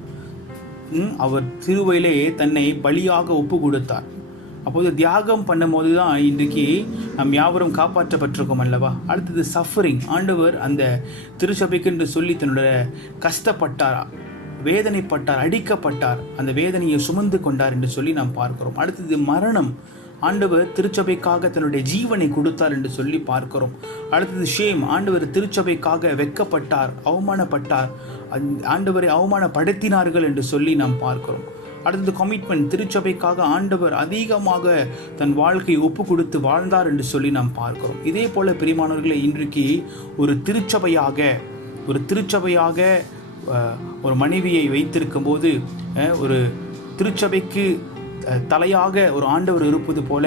அவர் சிலுவையிலே தன்னை பலியாக ஒப்பு கொடுத்தார். அப்போது தியாகம் பண்ணும்போது தான் இன்றைக்கு நம் யாவரும் காப்பாற்றப்பட்டிருக்கோம் அல்லவா. அடுத்தது சஃபரிங், ஆண்டவர் அந்த திருச்சபைக்கு என்று சொல்லி தன்னுடைய கஷ்டப்பட்டார், வேதனைப்பட்டார், அடிக்கப்பட்டார், அந்த வேதனையை சுமந்து கொண்டார் என்று சொல்லி நாம் பார்க்கிறோம். அடுத்தது மரணம், ஆண்டவர் திருச்சபைக்காக தன்னுடைய ஜீவனை கொடுத்தார் என்று சொல்லி பார்க்கிறோம். அடுத்தது ஷேம், ஆண்டவர் திருச்சபைக்காக வெட்கப்பட்டார், அவமானப்பட்டார், ஆண்டவரை அவமானப்படுத்தினார்கள் என்று சொல்லி நாம் பார்க்கிறோம். அடுத்தது கமிட்மெண்ட், திருச்சபைக்காக ஆண்டவர் அதிகமாக தன் வாழ்க்கையை ஒப்பு கொடுத்து வாழ்ந்தார் என்று சொல்லி நாம் பார்க்கிறோம். இதே போல பிரியமானவர்களை, இன்றைக்கு ஒரு திருச்சபையாக ஒரு மனைவியை வைத்திருக்கும் போது, ஒரு திருச்சபைக்கு தலையாக ஒரு ஆண்டவர் இருப்பது போல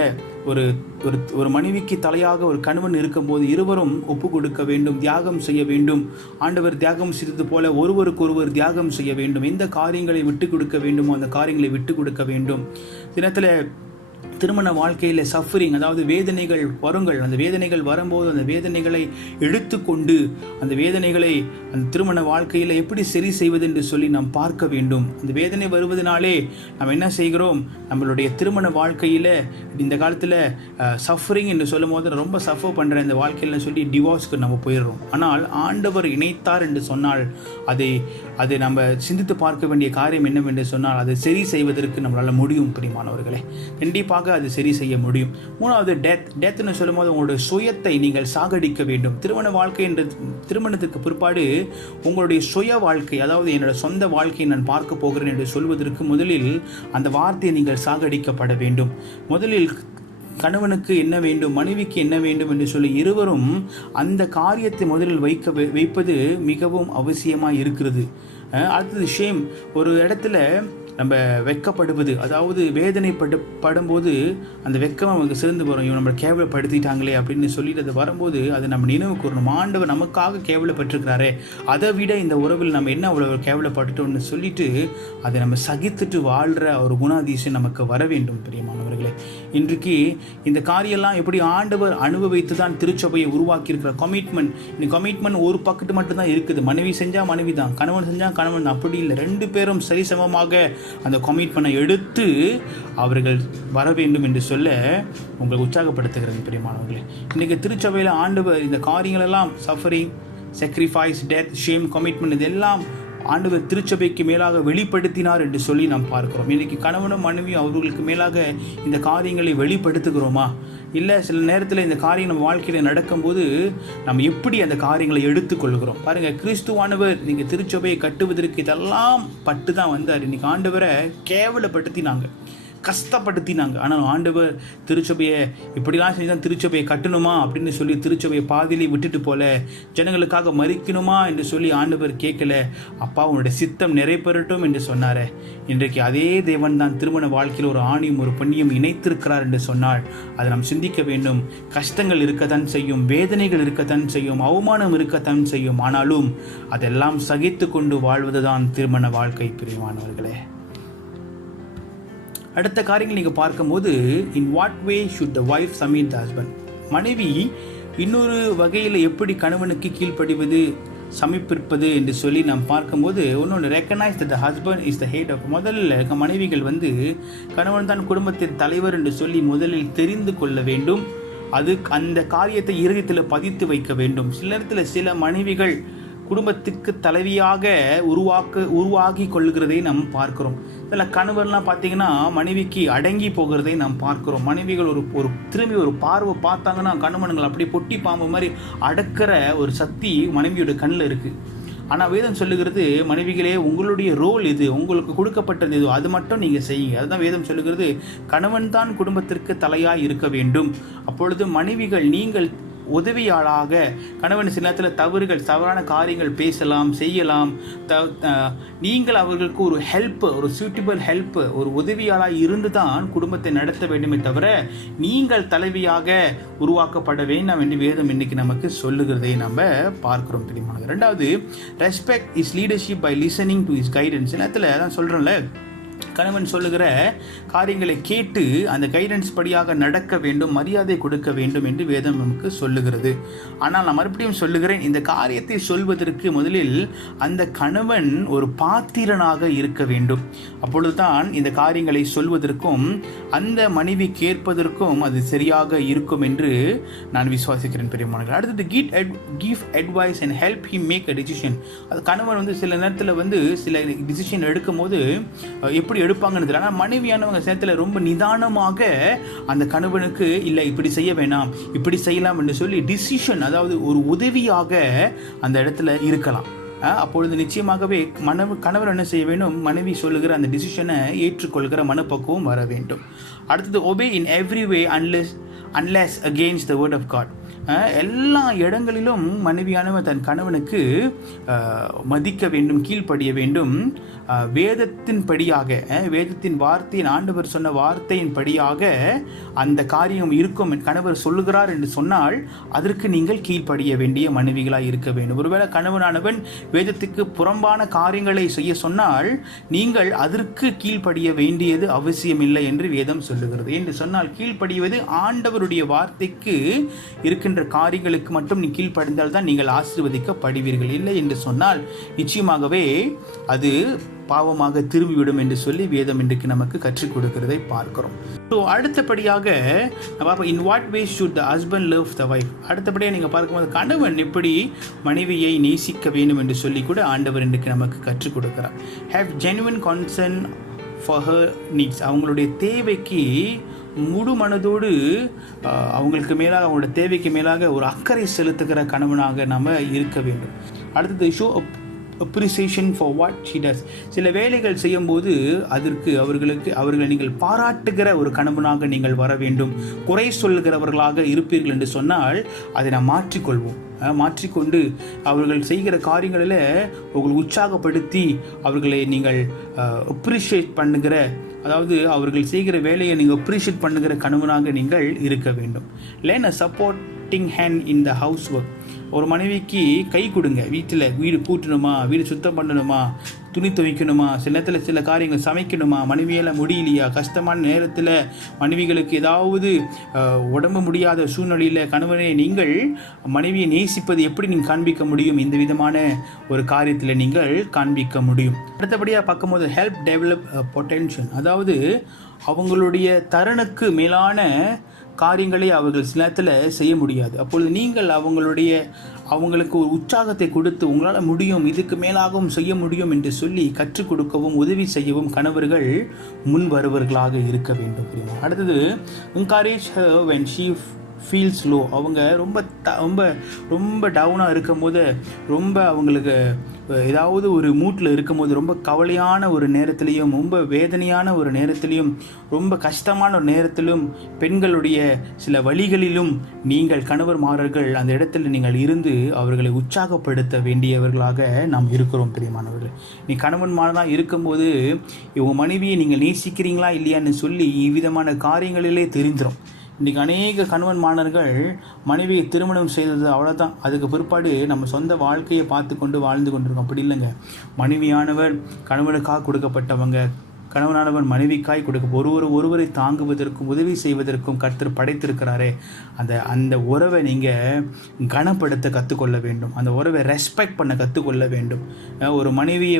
ஒரு மனைவிக்கு தலையாக ஒரு கணவன் இருக்கும்போது இருவரும் ஒப்பு கொடுக்க வேண்டும், தியாகம் செய்ய வேண்டும். ஆண்டவர் தியாகம் செய்தது போல ஒருவருக்கொருவர் தியாகம் செய்ய வேண்டும். எந்த காரியங்களை விட்டு கொடுக்க வேண்டுமோ அந்த காரியங்களை விட்டு கொடுக்க வேண்டும். தினத்தில் திருமண வாழ்க்கையில் சஃபரிங், அதாவது வேதனைகள் வருங்கள். அந்த வேதனைகள் வரும்போது அந்த வேதனைகளை எடுத்துக்கொண்டு அந்த வேதனைகளை அந்த திருமண வாழ்க்கையில் எப்படி சரி செய்வது என்று சொல்லி நாம் பார்க்க வேண்டும். அந்த வேதனை வருவதனாலே நாம் என்ன செய்கிறோம், நம்மளுடைய திருமண வாழ்க்கையில் இந்த காலத்தில் சஃபரிங் என்று சொல்லும் போது ரொம்ப சஃபர் பண்ணுற இந்த வாழ்க்கையில் சொல்லி டிவோர்ஸ்க்கு நம்ம போயிடுறோம். ஆனால் ஆண்டவர் இணைத்தார் என்று சொன்னால் அதை நம்ம சிந்தித்து பார்க்க வேண்டிய காரியம் என்னவென்று சொன்னால் அதை சரி செய்வதற்கு நம்மளால் முடியும். பிரியமானவர்களே, கண்டிப்பாக அது சரி செய்ய முடியும். மூணாவது டெத்னு சொல்லும்போது உங்களுடைய சுயத்தை நீங்கள் சாகடிக்க வேண்டும். திருமண வாழ்க்கை என்ற திருமணத்திற்கு பிற்பாடு உங்களுடைய சுய வாழ்க்கை, அதாவது என்னோட சொந்த வாழ்க்கையை நான் பார்க்க போகிறேன் என்று சொல்வதற்கு முதலில் அந்த வார்த்தையை நீங்கள் சாகடிக்கப்பட வேண்டும். முதலில் கணவனுக்கு என்ன வேண்டும், மனைவிக்கு என்ன வேண்டும் என்று சொல்லி இருவரும் அந்த காரியத்தை முதலில் வைப்பது மிகவும் அவசியமாக இருக்கிறது. அடுத்தது ஷேம். ஒரு இடத்துல நம்ம வெட்கப்படுவது, அதாவது வேதனைப்படும்போது அந்த வெட்கம் நமக்கு சிறந்து வரும். இவன் நம்மளை கேவலப்படுத்திட்டாங்களே அப்படின்னு சொல்லிட்டு அது வரும்போது அது நம்ம நினைவு கூறணும். ஆண்டவர் நமக்காக கேவலப்பட்டிருக்கிறாரே, அதை விட இந்த உறவில் நம்ம என்ன அவ்வளோ கேவலப்பட்டுட்டோம்னு சொல்லிட்டு அதை நம்ம சகித்துட்டு வாழ்கிற ஒரு குணாதிசயம் நமக்கு வர வேண்டும். பிரியமானவர்களே, இன்றைக்கு இந்த காரியெல்லாம் எப்படி ஆண்டவர் அனுபவித்து தான் திருச்சபையை உருவாக்கியிருக்கிற கமிட்மெண்ட். இந்த கமிட்மெண்ட் ஒரு பக்கத்து மட்டும்தான் இருக்குது. மனைவி செஞ்சால் மனைவி தான், கணவன் செஞ்சால் கணவன், அப்படி இல்லை. 2 பேரும் சரிசமமாக அந்த கமிட்மெண்ட்டை எடுத்து அவர்கள் வர வேண்டும் என்று சொல்ல உங்களை உற்சாகப்படுத்துகிறேன். பிரியமானவர்களே, இன்றைக்கு திருச்சபையில் ஆண்டவர் இந்த காரியங்களெல்லாம் suffering, sacrifice, death, shame, commitment இதெல்லாம் ஆண்டவர் திருச்சபைக்கு மேலாக வெளிப்படுத்தினார் என்று சொல்லி நாம் பார்க்கிறோம். இன்றைக்கி கணவனும் மனைவியும் அவர்களுக்கு மேலாக இந்த காரியங்களை வெளிப்படுத்துகிறோமா? இல்லை சில நேரத்தில் இந்த காரியம் நம்ம வாழ்க்கையில் நடக்கும்போது நம்ம எப்படி அந்த காரியங்களை எடுத்துக்கொள்கிறோம்? பாருங்கள், கிறிஸ்துவானவர் நீங்கள் திருச்சபையை கட்டுவதற்கு இதெல்லாம் பட்டு தான் வந்தார். இன்றைக்கி ஆண்டவரை கேவலப்படுத்தினாங்க, கஷ்டப்படுத்தினாங்க. ஆனால் ஆண்டவர் திருச்சபையை இப்படிலாம் செஞ்சு தான் திருச்சபையை கட்டணுமா அப்படின்னு சொல்லி திருச்சபையை பாதியிலே விட்டுட்டு போல, ஜனங்களுக்காக மறிக்கணுமா என்று சொல்லி ஆண்டவர் கேட்கல. அப்பா உன்னுடைய சித்தம் நிறைவேறட்டும் என்று சொன்னார். இன்றைக்கு அதே தேவன் தான் திருமண வாழ்க்கையில் ஒரு ஆணியும் ஒரு பெண்ணையும் இணைத்திருக்கிறார் என்று சொன்னால் அதை நாம் சிந்திக்க வேண்டும். கஷ்டங்கள் இருக்கத்தான் செய்யும், வேதனைகள் இருக்கத்தான் செய்யும், அவமானம் இருக்கத்தான் செய்யும். ஆனாலும் அதெல்லாம் சகித்து கொண்டு வாழ்வதுதான் திருமண வாழ்க்கை. பிரியமானவர்களே, அடுத்த காரியங்கள் நீங்கள் பார்க்கும்போது in what way should the wife submit the husband. மனைவி இன்னொரு வகையில் எப்படி கணவனுக்கு கீழ்ப்படிவது, சமர்ப்பிப்பது என்று சொல்லி நாம் பார்க்கும்போது ஒன்று recognise the husband is the head of. முதல்ல மனைவிகள் கணவன் தான் குடும்பத்தின் தலைவர் என்று சொல்லி முதலில் தெரிந்து கொள்ள வேண்டும். அந்த காரியத்தை இருதயத்தில் பதித்து வைக்க வேண்டும். சில நேரத்தில் சில மனைவிகள் குடும்பத்துக்கு தலைவியாக உருவாகி கொள்கிறதை நாம் பார்க்கிறோம். இதில் கணவர்லாம் பார்த்திங்கன்னா மனைவிக்கு அடங்கி போகிறதை நாம் பார்க்கிறோம். மனைவிகள் ஒரு திரும்பி ஒரு பார்வை பார்த்தாங்கன்னா கணவன்கள் அப்படியே பொட்டி பாம்பு மாதிரி அடக்கிற ஒரு சக்தி மனைவியோட கண்ணில் இருக்குது. ஆனால் வேதம் சொல்லுகிறது, மனைவிகளே உங்களுடைய ரோல் இது, உங்களுக்கு கொடுக்கப்பட்டது இது, அது மட்டும் நீங்கள் செய்யுங்க. அதுதான் வேதம் சொல்லுகிறது. கணவன் தான் குடும்பத்திற்கு தலையாய் இருக்க வேண்டும். அப்பொழுது மனைவிகள் நீங்கள் உதவியாளாக, கணவன் சில நேரத்தில் தவறான காரியங்கள் பேசலாம், செய்யலாம். நீங்கள் அவர்களுக்கு ஒரு ஹெல்ப், ஒரு சூட்டபிள் ஹெல்ப், ஒரு உதவியாளாக இருந்து தான் குடும்பத்தை நடத்த வேண்டுமே தவிர நீங்கள் தலைவியாக உருவாக்கப்பட வேண்டாம் என்று வேதம் இன்னைக்கு நமக்கு சொல்லுகிறதை நம்ம பார்க்கிறோம். தெரியுமா? ரெண்டாவது, respect is leadership by listening to is guidance. சில நேரத்தில் அதான் சொல்கிறேன்ல, கணவன் சொல்லுகிற காரியங்களை கேட்டு அந்த கைடன்ஸ் படியாக நடக்க வேண்டும், மரியாதை கொடுக்க வேண்டும் என்று வேதம் நமக்கு சொல்லுகிறது. ஆனால் நான் மறுபடியும் சொல்லுகிறேன், இந்த காரியத்தை சொல்வதற்கு முதலில் அந்த கணவன் ஒரு பாத்திரனாக இருக்க வேண்டும். அப்பொழுதுதான் இந்த காரியங்களை சொல்வதற்கும் அந்த மனைவி கேட்பதற்கும் அது சரியாக இருக்கும் என்று நான் விசுவாசிக்கிறேன். பெரியமானவர்கள், அடுத்தது give advice and help him make a decision. அது கணவன் சில நேரத்தில் சில டிசிஷன் எடுக்கும் போது எப்படி எடுப்பாங்கன்னு தெரியல. ஆனால் மனைவியானவங்க சேர்த்துல ரொம்ப நிதானமாக அந்த கணவனுக்கு இல்லை இப்படி செய்ய வேணாம், இப்படி செய்யலாம் என்று சொல்லி டிசிஷன், அதாவது ஒரு உதவியாக அந்த இடத்துல இருக்கலாம். அப்பொழுது நிச்சயமாகவே கணவர் என்ன செய்ய வேண்டும், மனைவி சொல்லுகிற அந்த டிசிஷனை ஏற்றுக்கொள்கிற மனப்பக்குவம் வர வேண்டும். அடுத்தது, obey in every way unless against the word of God. எல்லா இடங்களிலும் மனைவியானவர் தன் கணவனுக்கு மதிக்க வேண்டும், கீழ்ப்படிய வேண்டும். வேதத்தின் படியாக, வேதத்தின் வார்த்தையின், ஆண்டவர் சொன்ன வார்த்தையின் படியாக அந்த காரியம் இருக்கும் கணவர் சொல்லுகிறார் என்று சொன்னால் அதற்கு நீங்கள் கீழ்ப்படிய வேண்டிய மனைவிகளாக இருக்க வேண்டும். ஒருவேளை கணவனானவன் வேதத்துக்கு புறம்பான காரியங்களை செய்ய சொன்னால் நீங்கள் அதற்கு கீழ்ப்படிய வேண்டியது அவசியமில்லை என்று வேதம் சொல்லுகிறது. என்று சொன்னால் கீழ்ப்படிவது ஆண்டவருடைய வார்த்தைக்கு இருக்கின்ற காரியங்களுக்கு மட்டும் நீ கீழ்ப்படிந்தால் தான் நீங்கள் ஆசீர்வதிக்கப்படுவீர்கள். இல்லை என்று சொன்னால் நிச்சயமாகவே அது பாவமாக திரும்பிவிடும் என்று சொல்லி வேதம் இன்றைக்கு நமக்கு கற்றுக் கொடுக்கிறதை பார்க்கிறோம். ஸோ அடுத்தபடியாக in what ways should the husband love the wife, அடுத்தபடியாக நீங்கள் பார்க்கும்போது கணவன் எப்படி மனைவியை நேசிக்க வேண்டும் என்று சொல்லி கூட ஆண்டவர் இன்றைக்கு நமக்கு கற்றுக் கொடுக்கிறார். Have genuine concern for her needs, அவங்களுடைய தேவைக்கு முழு மனதோடு அவங்களுக்கு மேலாக, அவங்களோட தேவைக்கு மேலாக ஒரு அக்கறை செலுத்துகிற கணவனாக நம்ம இருக்க வேண்டும். அடுத்தது show appreciation for what she டஸ், சில வேலைகள் செய்யும்போது அதற்கு அவர்களை நீங்கள் பாராட்டுகிற ஒரு கணவனாக நீங்கள் வர வேண்டும். குறை சொல்கிறவர்களாக இருப்பீர்கள் என்று சொன்னால் அதை நாம் மாற்றிக்கொண்டு அவர்கள் செய்கிற காரியங்களில் உங்களை உற்சாகப்படுத்தி அவர்களை நீங்கள் அப்ரிஷியேட் பண்ணுகிற, அதாவது அவர்கள் செய்கிற வேலையை நீங்கள் அப்ரிஷியேட் பண்ணுகிற கணவனாக நீங்கள் இருக்க வேண்டும். Learn a supporting hand in the house work, ஒரு மனைவிக்கு கை கொடுங்க. வீடு கூட்டணுமா, வீடு சுத்தம் பண்ணணுமா, துணி துவைக்கணுமா, சில நேரத்தில் சில காரியங்கள் சமைக்கணுமா, மனைவியால் முடியலையா, கஷ்டமான நேரத்தில் மனைவிகளுக்கு ஏதாவது உடம்பு முடியாத சூழ்நிலையில் கணவனை நீங்கள் மனைவியை நேசிப்பது எப்படி நீங்கள் காண்பிக்க முடியும்? இந்த விதமான ஒரு காரியத்தில் நீங்கள் காண்பிக்க முடியும். அடுத்தபடியாக பார்க்கும்போது ஹெல்ப் டெவலப் பொட்டென்ஷியல், அதாவது அவங்களுடைய தரனுக்கு மேலான காரியங்களை அவர்கள் சில நேரத்தில் செய்ய முடியாது. அப்பொழுது நீங்கள் அவங்களுக்கு ஒரு உற்சாகத்தை கொடுத்து உங்களால் முடியும், இதுக்கு மேலாகவும் செய்ய முடியும் என்று சொல்லி கற்றுக் கொடுக்கவும் உதவி செய்யவும் கணவர்கள் முன் வருவர்களாக இருக்க வேண்டும். அடுத்தது encourage her when she feels low, அவங்க ரொம்ப ரொம்ப ரொம்ப டவுனாக இருக்கும் போது, ரொம்ப அவங்களுக்கு ஏதாவது ஒரு மூட்டில் இருக்கும்போது, ரொம்ப கவலையான ஒரு நேரத்திலையும், ரொம்ப வேதனையான ஒரு நேரத்திலையும், ரொம்ப கஷ்டமான ஒரு நேரத்திலும், பெண்களுடைய சில வழிகளிலும் நீங்கள் கணவர்மார்கள் அந்த இடத்துல நீங்கள் இருந்து அவர்களை உற்சாகப்படுத்த வேண்டியவர்களாக நாம் இருக்கிறோம். பிரியமானவர்கள், நீ கணவன்மாராக இருக்கும்போது உங்கள் மனைவியை நீங்கள் நேசிக்கிறீங்களா இல்லையான்னு சொல்லி இவ்விதமான காரியங்களிலே தெரிஞ்சிடும். இன்றைக்கி அநேக கணவன்மார்கள் மனைவியை திருமணம் செய்தது அவ்வளோதான், அதுக்கு பிற்பாடு நம்ம சொந்த வாழ்க்கையை பார்த்து கொண்டு வாழ்ந்து கொண்டிருக்கோம். அப்படி இல்லைங்க. மனைவியானவர் கணவனுக்காக கொடுக்கப்பட்டவங்க, கணவனானவன் மனைவிக்காய் ஒருவரை தாங்குவதற்கும் உதவி செய்வதற்கும் கர்த்தர் படைத்திருக்கிறாரே, அந்த உறவை நீங்கள் கனப்படுத்த கற்றுக்கொள்ள வேண்டும். அந்த உறவை ரெஸ்பெக்ட் பண்ண கற்றுக்கொள்ள வேண்டும். ஒரு மனைவியை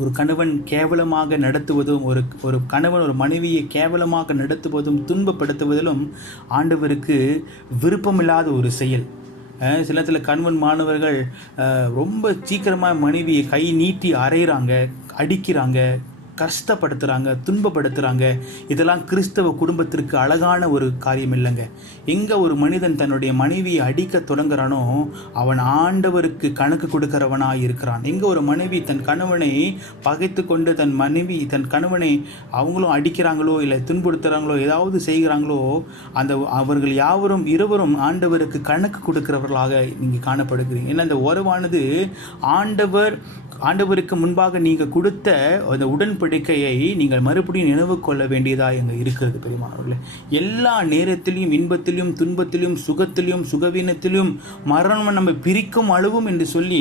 ஒரு கணவன் கேவலமாக நடத்துவதும், ஒரு கணவன் ஒரு மனைவியை கேவலமாக நடத்துவதும் துன்பப்படுத்துவதிலும் ஆண்டவருக்கு விருப்பமில்லாத ஒரு செயல். சில நேரத்தில் கணவன்மானவர்கள் ரொம்ப சீக்கிரமாக மனைவியை கை நீட்டி அறையிறாங்க, அடிக்கிறாங்க, கஷ்டப்படுத்துகிறாங்க, துன்பப்படுத்துகிறாங்க. இதெல்லாம் கிறிஸ்தவ குடும்பத்திற்கு அழகான ஒரு காரியம் இல்லைங்க. எங்கே ஒரு மனிதன் தன்னுடைய மனைவியை அடிக்க தொடங்குறானோ அவன் ஆண்டவருக்கு கணக்கு கொடுக்கிறவனாக இருக்கிறான். எங்கே ஒரு மனைவி தன் கணவனை பகைத்து கொண்டு தன் கணவனை அவங்களும் அடிக்கிறாங்களோ இல்லை துன்புறுத்துகிறாங்களோ ஏதாவது செய்கிறாங்களோ அவர்கள் இருவரும் ஆண்டவருக்கு கணக்கு கொடுக்கிறவர்களாக நீங்கள் காணப்படுகிறீங்க. ஏன்னா அந்த உறவானது ஆண்டவருக்கு முன்பாக நீங்கள் கொடுத்த அந்த உடன்படிக்கையை நீங்கள் மறுபடியும் நினைவு கொள்ள வேண்டியதாக எங்கே இருக்கிறது. பெரியமானவர்களே, எல்லா நேரத்திலும் இன்பத்திலும் துன்பத்திலும் சுகத்திலும் சுகவீனத்திலும் மரணம் நம்ம பிரிக்கும் அளவும் என்று சொல்லி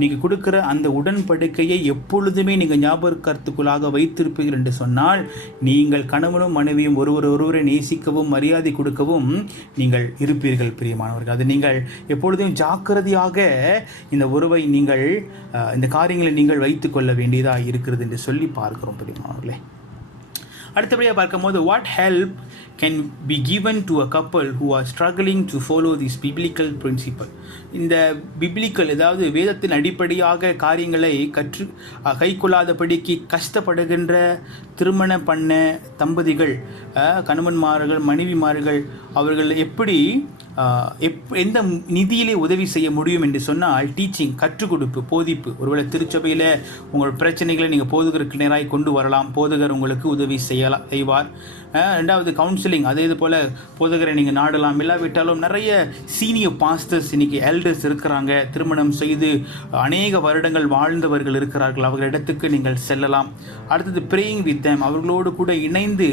நீங்கள் கொடுக்குற அந்த உடன்படிக்கையை எப்பொழுதுமே நீங்கள் ஞாபகத்துக்குள்ளாக வைத்திருப்பீர்கள் என்று சொன்னால் நீங்கள் கணவனும் மனைவியும் ஒருவரை நேசிக்கவும் மரியாதை கொடுக்கவும் நீங்கள் இருப்பீர்கள். பிரியமானவர்கள், அது நீங்கள் எப்பொழுதும் ஜாக்கிரதையாக இந்த உறவை நீங்கள் இந்த காரியங்களை நீங்கள் வைத்து கொள்ள வேண்டியதாக இருக்கிறது என்று சொல்லி பார்க்கிறோம். பிரியமானவர்களே, அடுத்தபடியாக பார்க்கும்போது what help can be given to a couple who are struggling to follow this biblical principle. இந்த பிப்ளிக்கல், அதாவது வேதத்தின் அடிப்படையாக காரியங்களை கைக்கொள்ளாதபடிக்கு கஷ்டப்படுகின்ற திருமணம் பண்ண தம்பதிகள், கணவன்மார்கள் மனைவிமார்கள் அவர்கள் எப்படி எந்த நிதியிலே உதவி செய்ய முடியும் என்று சொன்னால் டீச்சிங், கற்றுக் கொடுப்பு, போதிப்பு. ஒருவேளை திருச்சபையில் உங்கள் பிரச்சனைகளை நீங்கள் போதகருக்கு நேராக கொண்டு வரலாம், போதகர் உங்களுக்கு உதவி செய்வார். ரெண்டாவது கவுன்சிலிங், அதே போல் போதகரை நீங்கள் நாடலாம். இல்லாவிட்டாலும் நிறைய சீனியர் பாஸ்டர்ஸ், இன்றைக்கி எல்டர்ஸ் இருக்கிறாங்க, திருமணம் செய்து அநேக வருடங்கள் வாழ்ந்தவர்கள் இருக்கிறார்கள், அவர்களிடத்துக்கு நீங்கள் செல்லலாம். அடுத்தது ப்ரேயிங் வித் தேம், அவர்களோடு கூட இணைந்து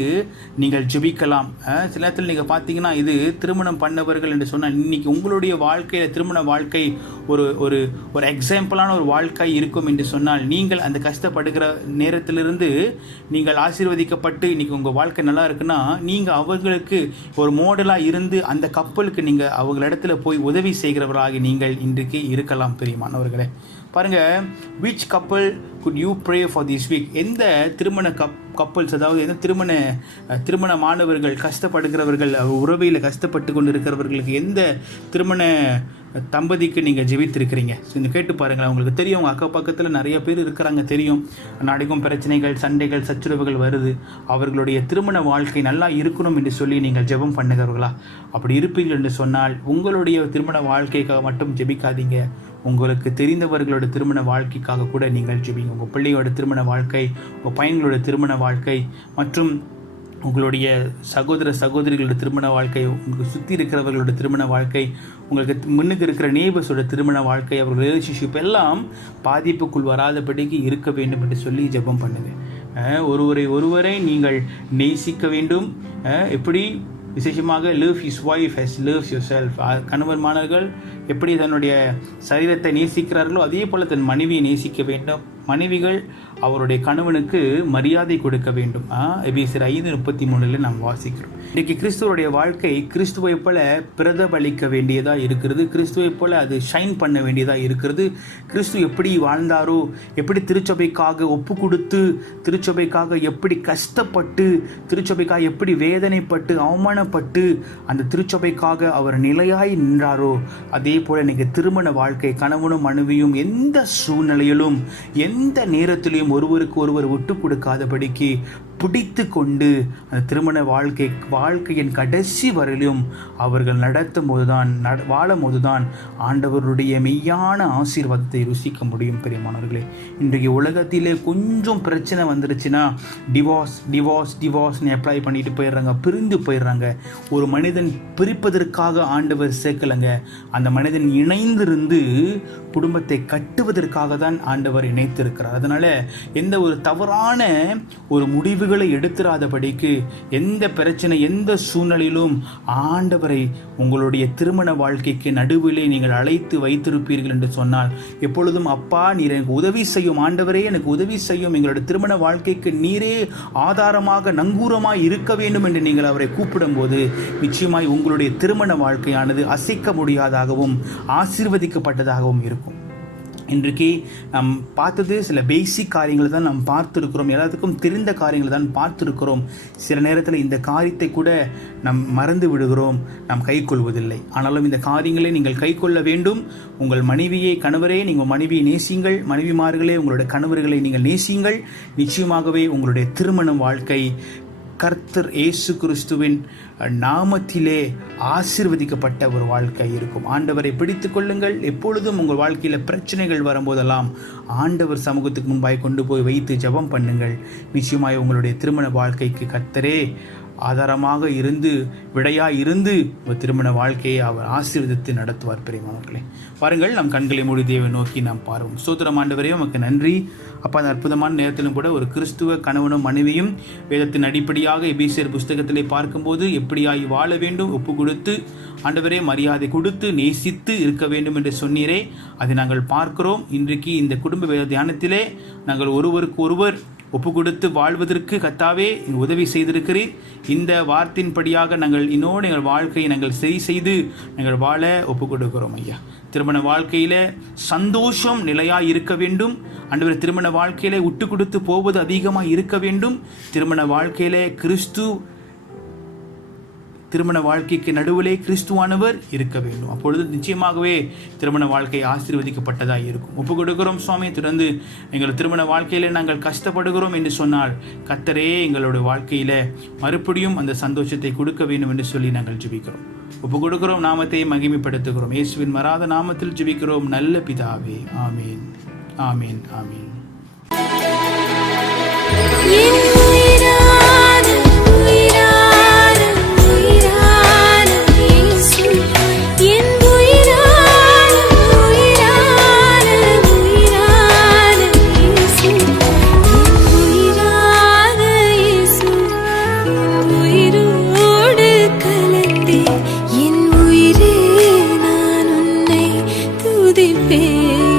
நீங்கள் ஜெபிக்கலாம். சில நேரத்தில் நீங்கள் பார்த்தீங்கன்னா இது திருமணம் பண்ணவர்கள் என்று சொன்னால் இன்றைக்கி உங்களுடைய வாழ்க்கையில் திருமண வாழ்க்கை ஒரு ஒரு ஒரு எக்ஸாம்பிளான ஒரு வாழ்க்கை இருக்கும் என்று சொன்னால், நீங்கள் அந்த கஷ்டப்படுகிற நேரத்திலிருந்து நீங்கள் ஆசீர்வதிக்கப்பட்டு இன்றைக்கி உங்கள் வாழ்க்கை நல்லா இருக்குன்னா, நீங்கள் அவர்களுக்கு ஒரு மாடலாக இருந்து அந்த கப்பலுக்கு நீங்கள் அவங்களிடத்தில் போய் உதவி செய்கிறவராக நீங்கள் இன்றைக்கு இருக்கலாம். பிரியமானவர்களே, பாருங்கள், விச் கப்பல் good you pray for this week? எந்த திருமண கப்பல்ஸ், அதாவது எந்த திருமண மாணவர்கள், கஷ்டப்படுகிறவர்கள், உறவையில் கஷ்டப்பட்டு கொண்டு இருக்கிறவர்களுக்கு எந்த திருமண தம்பதிக்கு நீங்கள் ஜெபித்திருக்கிறீங்க? ஸோ இந்த கேட்டு பாருங்கள். அவங்களுக்கு தெரியும், உங்கள் அக்கம் பக்கத்தில் நிறைய பேர் இருக்கிறாங்க, தெரியும் நாளைக்கும் பிரச்சனைகள், சண்டைகள், சச்சுரவுகள் வருது. அவர்களுடைய திருமண வாழ்க்கை நல்லா இருக்கணும் என்று சொல்லி நீங்கள் ஜெபம் பண்ணுகிறவர்களா? அப்படி இருப்பீர்கள் என்று சொன்னால் உங்களுடைய திருமண வாழ்க்கைக்காக மட்டும் ஜெபிக்காதீங்க, உங்களுக்கு தெரிந்தவர்களோட திருமண வாழ்க்கைக்காக கூட நீங்கள் ஜெபிங்க. உங்கள் பிள்ளையோட திருமண வாழ்க்கை, உங்கள் பையன்களோட திருமண வாழ்க்கை மற்றும் உங்களுடைய சகோதர சகோதரிகளோட திருமண வாழ்க்கை, உங்களுக்கு சுற்றி இருக்கிறவர்களோட திருமண வாழ்க்கை, உங்களுக்கு முன்னுக்கு இருக்கிற நேபர்ஸோட திருமண வாழ்க்கை, அவர்கள் ரிலேஷன்ஷிப் எல்லாம் பாதிப்புக்குள் வராதபடிக்கு இருக்க வேண்டும் என்று சொல்லி ஜெபம் பண்ணுங்கள். ஒருவரை நீங்கள் நேசிக்க வேண்டும். எப்படி? விசேஷமாக love his wife as loves yourself. கணவன்மார்கள் எப்படி தன்னுடைய சரீரத்தை நேசிக்கிறார்களோ அதே போல் தன் மனைவியை நேசிக்க வேண்டும். மனைவிகள் அவருடைய கணவனுக்கு மரியாதை கொடுக்க வேண்டும். எபேசியர் 5:33 நாம் வாசிக்கிறோம். இன்றைக்கு கிறிஸ்துவனுடைய வாழ்க்கை கிறிஸ்துவை போல பிரதிபலிக்க வேண்டியதாக இருக்கிறது. கிறிஸ்துவை போல அது ஷைன் பண்ண வேண்டியதாக இருக்கிறது. கிறிஸ்து எப்படி வாழ்ந்தாரோ, எப்படி திருச்சபைக்காக ஒப்பு கொடுத்து, திருச்சபைக்காக எப்படி கஷ்டப்பட்டு, திருச்சபைக்காக எப்படி வேதனைப்பட்டு, அவமானப்பட்டு அந்த திருச்சபைக்காக அவர் நிலையாய் நின்றாரோ, அதே போல இன்னைக்கு திருமண வாழ்க்கை, கணவனும் மனைவியும் எந்த சூழ்நிலையிலும் எந்த நேரத்திலையும் ஒருவருக்கு ஒருவர் விட்டு கொடுக்காதபடிக்கு பிடித்து கொண்டு அந்த திருமண வாழ்க்கையின் கடைசி வரையிலும் அவர்கள் நடத்தும் போதுதான், வாழும் போதுதான் ஆண்டவருடைய மெய்யான ஆசீர்வாதத்தை ருசிக்க முடியும். பெரியமானவர்களே, இன்றைக்கு உலகத்திலே கொஞ்சம் பிரச்சனை வந்துருச்சுன்னா டிவோர்ஸ்னு அப்ளை பண்ணிட்டு போயிடுறாங்க, பிரிந்து போயிடுறாங்க. ஒரு மனிதன் பிரிப்பதற்காக ஆண்டவர் சேர்க்கலைங்க, அந்த மனிதன் இணைந்திருந்து குடும்பத்தை கட்டுவதற்காக தான் ஆண்டவர் இணைத்திருக்கிறார். அதனால் எந்த ஒரு தவறான ஒரு முடிவுகளை எடுத்துராதபடிக்கு, எந்த பிரச்சனை, எந்த சூழ்நிலையிலும் ஆண்டவரை உங்களுடைய திருமண வாழ்க்கைக்கு நடுவிலே நீங்கள் அழைத்து வைத்திருப்பீர்கள் என்று சொன்னால், எப்பொழுதும் அப்பா நீர் எனக்கு உதவி செய்யும், ஆண்டவரே எனக்கு உதவி செய்யும், எங்களுடைய திருமண வாழ்க்கைக்கு நீரே ஆதாரமாக நங்கூரமாய் இருக்க வேண்டும் என்று நீங்கள் அவரை கூப்பிடும்போது நிச்சயமாய் உங்களுடைய திருமண வாழ்க்கையானது அசைக்க முடியாதாகவும் ஆசீர்வதிக்கப்பட்டதாகவும் இருக்கும். இன்றைக்கு நாம் பார்த்தது சில பேசிக் காரியங்களை தான் நாம் பார்த்துருக்கிறோம், எல்லாத்துக்கும் தெரிந்த காரியங்களை தான் பார்த்துருக்கிறோம். சில நேரத்தில் இந்த காரியத்தை கூட நாம் மறந்து விடுகிறோம், நாம் கை கொள்வதில்லை. ஆனாலும் இந்த காரியங்களை நீங்கள் கை கொள்ள வேண்டும். உங்கள் மனைவியை, கணவரே நீங்கள் மனைவியை நேசியுங்கள், மனைவிமார்களே உங்களுடைய கணவர்களை நீங்கள் நேசியுங்கள். நிச்சயமாகவே உங்களுடைய திருமண வாழ்க்கை கர்த்தர் இயேசு கிறிஸ்துவின் நாமத்திலே ஆசீர்வதிக்கப்பட்ட ஒரு வாழ்க்கை இருக்கும். ஆண்டவரை பிடித்து கொள்ளுங்கள். எப்பொழுதும் உங்கள் வாழ்க்கையில் பிரச்சனைகள் வரும்போதெல்லாம் ஆண்டவர் சமூகத்துக்கு முன்பாய் கொண்டு போய் வைத்து ஜெபம் பண்ணுங்கள். நிச்சயமாய் உங்களுடைய திருமண வாழ்க்கைக்கு கர்த்தரே ஆதாரமாக இருந்து, விடையாக இருந்து ஒரு திருமண வாழ்க்கையை அவர் ஆசீர்வதித்து நடத்துவார். பிரியமானவர்களே, பாருங்கள், நம் கண்களை மூடி தேவனை நோக்கி நாம் பார்வோம். ஸ்தோத்திரம் ஆண்டவரே, உமக்கு நன்றி அப்பா. அந்த அற்புதமான நேரத்திலும் கூட ஒரு கிறிஸ்துவ கணவனும் மனைவியும் வேதத்தின் அடிப்படையாக எபேசியர் புஸ்தகத்திலே பார்க்கும்போது எப்படியாய் வாழ வேண்டும், ஒப்பு கொடுத்து ஆண்டவரே மரியாதை கொடுத்து நேசித்து இருக்க வேண்டும் என்று சொன்னீரே, அதை நாங்கள் பார்க்கிறோம். இன்றைக்கு இந்த குடும்ப வேத தியானத்திலே நாங்கள் ஒருவருக்கு ஒருவர் ஒப்பு கொடுத்து வாழ்வதற்கு கர்த்தாவே உதவி செய்திருக்கிறீர். இந்த வார்த்தையின்படியாக நாங்கள் இன்னோடு எங்கள் வாழ்க்கையை நாங்கள் சரி செய்து நாங்கள் வாழ ஒப்பு கொடுக்கிறோம் ஐயா. திருமண வாழ்க்கையில் சந்தோஷம் நிலையாக இருக்க வேண்டும் ஆண்டவரே. திருமண வாழ்க்கையில விட்டு கொடுத்து போவது அதிகமாக இருக்க வேண்டும். திருமண வாழ்க்கையில திருமண வாழ்க்கைக்கு நடுவிலே கிறிஸ்துவானவர் இருக்க வேண்டும். அப்பொழுது நிச்சயமாகவே திருமண வாழ்க்கை ஆசீர்வதிக்கப்பட்டதாக இருக்கும். ஒப்பு கொடுக்கிறோம் சுவாமி. தொடர்ந்து எங்கள் திருமண வாழ்க்கையில நாங்கள் கஷ்டப்படுகிறோம் என்று சொன்னால் கர்த்தரே எங்களுடைய வாழ்க்கையில மறுபடியும் அந்த சந்தோஷத்தை கொடுக்க வேண்டும் என்று சொல்லி நாங்கள் ஜெபிக்கிறோம். ஒப்பு கொடுக்கிறோம், நாமத்தை மகிமைப்படுத்துகிறோம். இயேசுவின் மறாத நாமத்தில் ஜெபிக்கிறோம் நல்ல பிதாவே. ஆமீன், ஆமீன், ஆமீன். என் உயிரே நான் உன்னை துதிப்பேன்.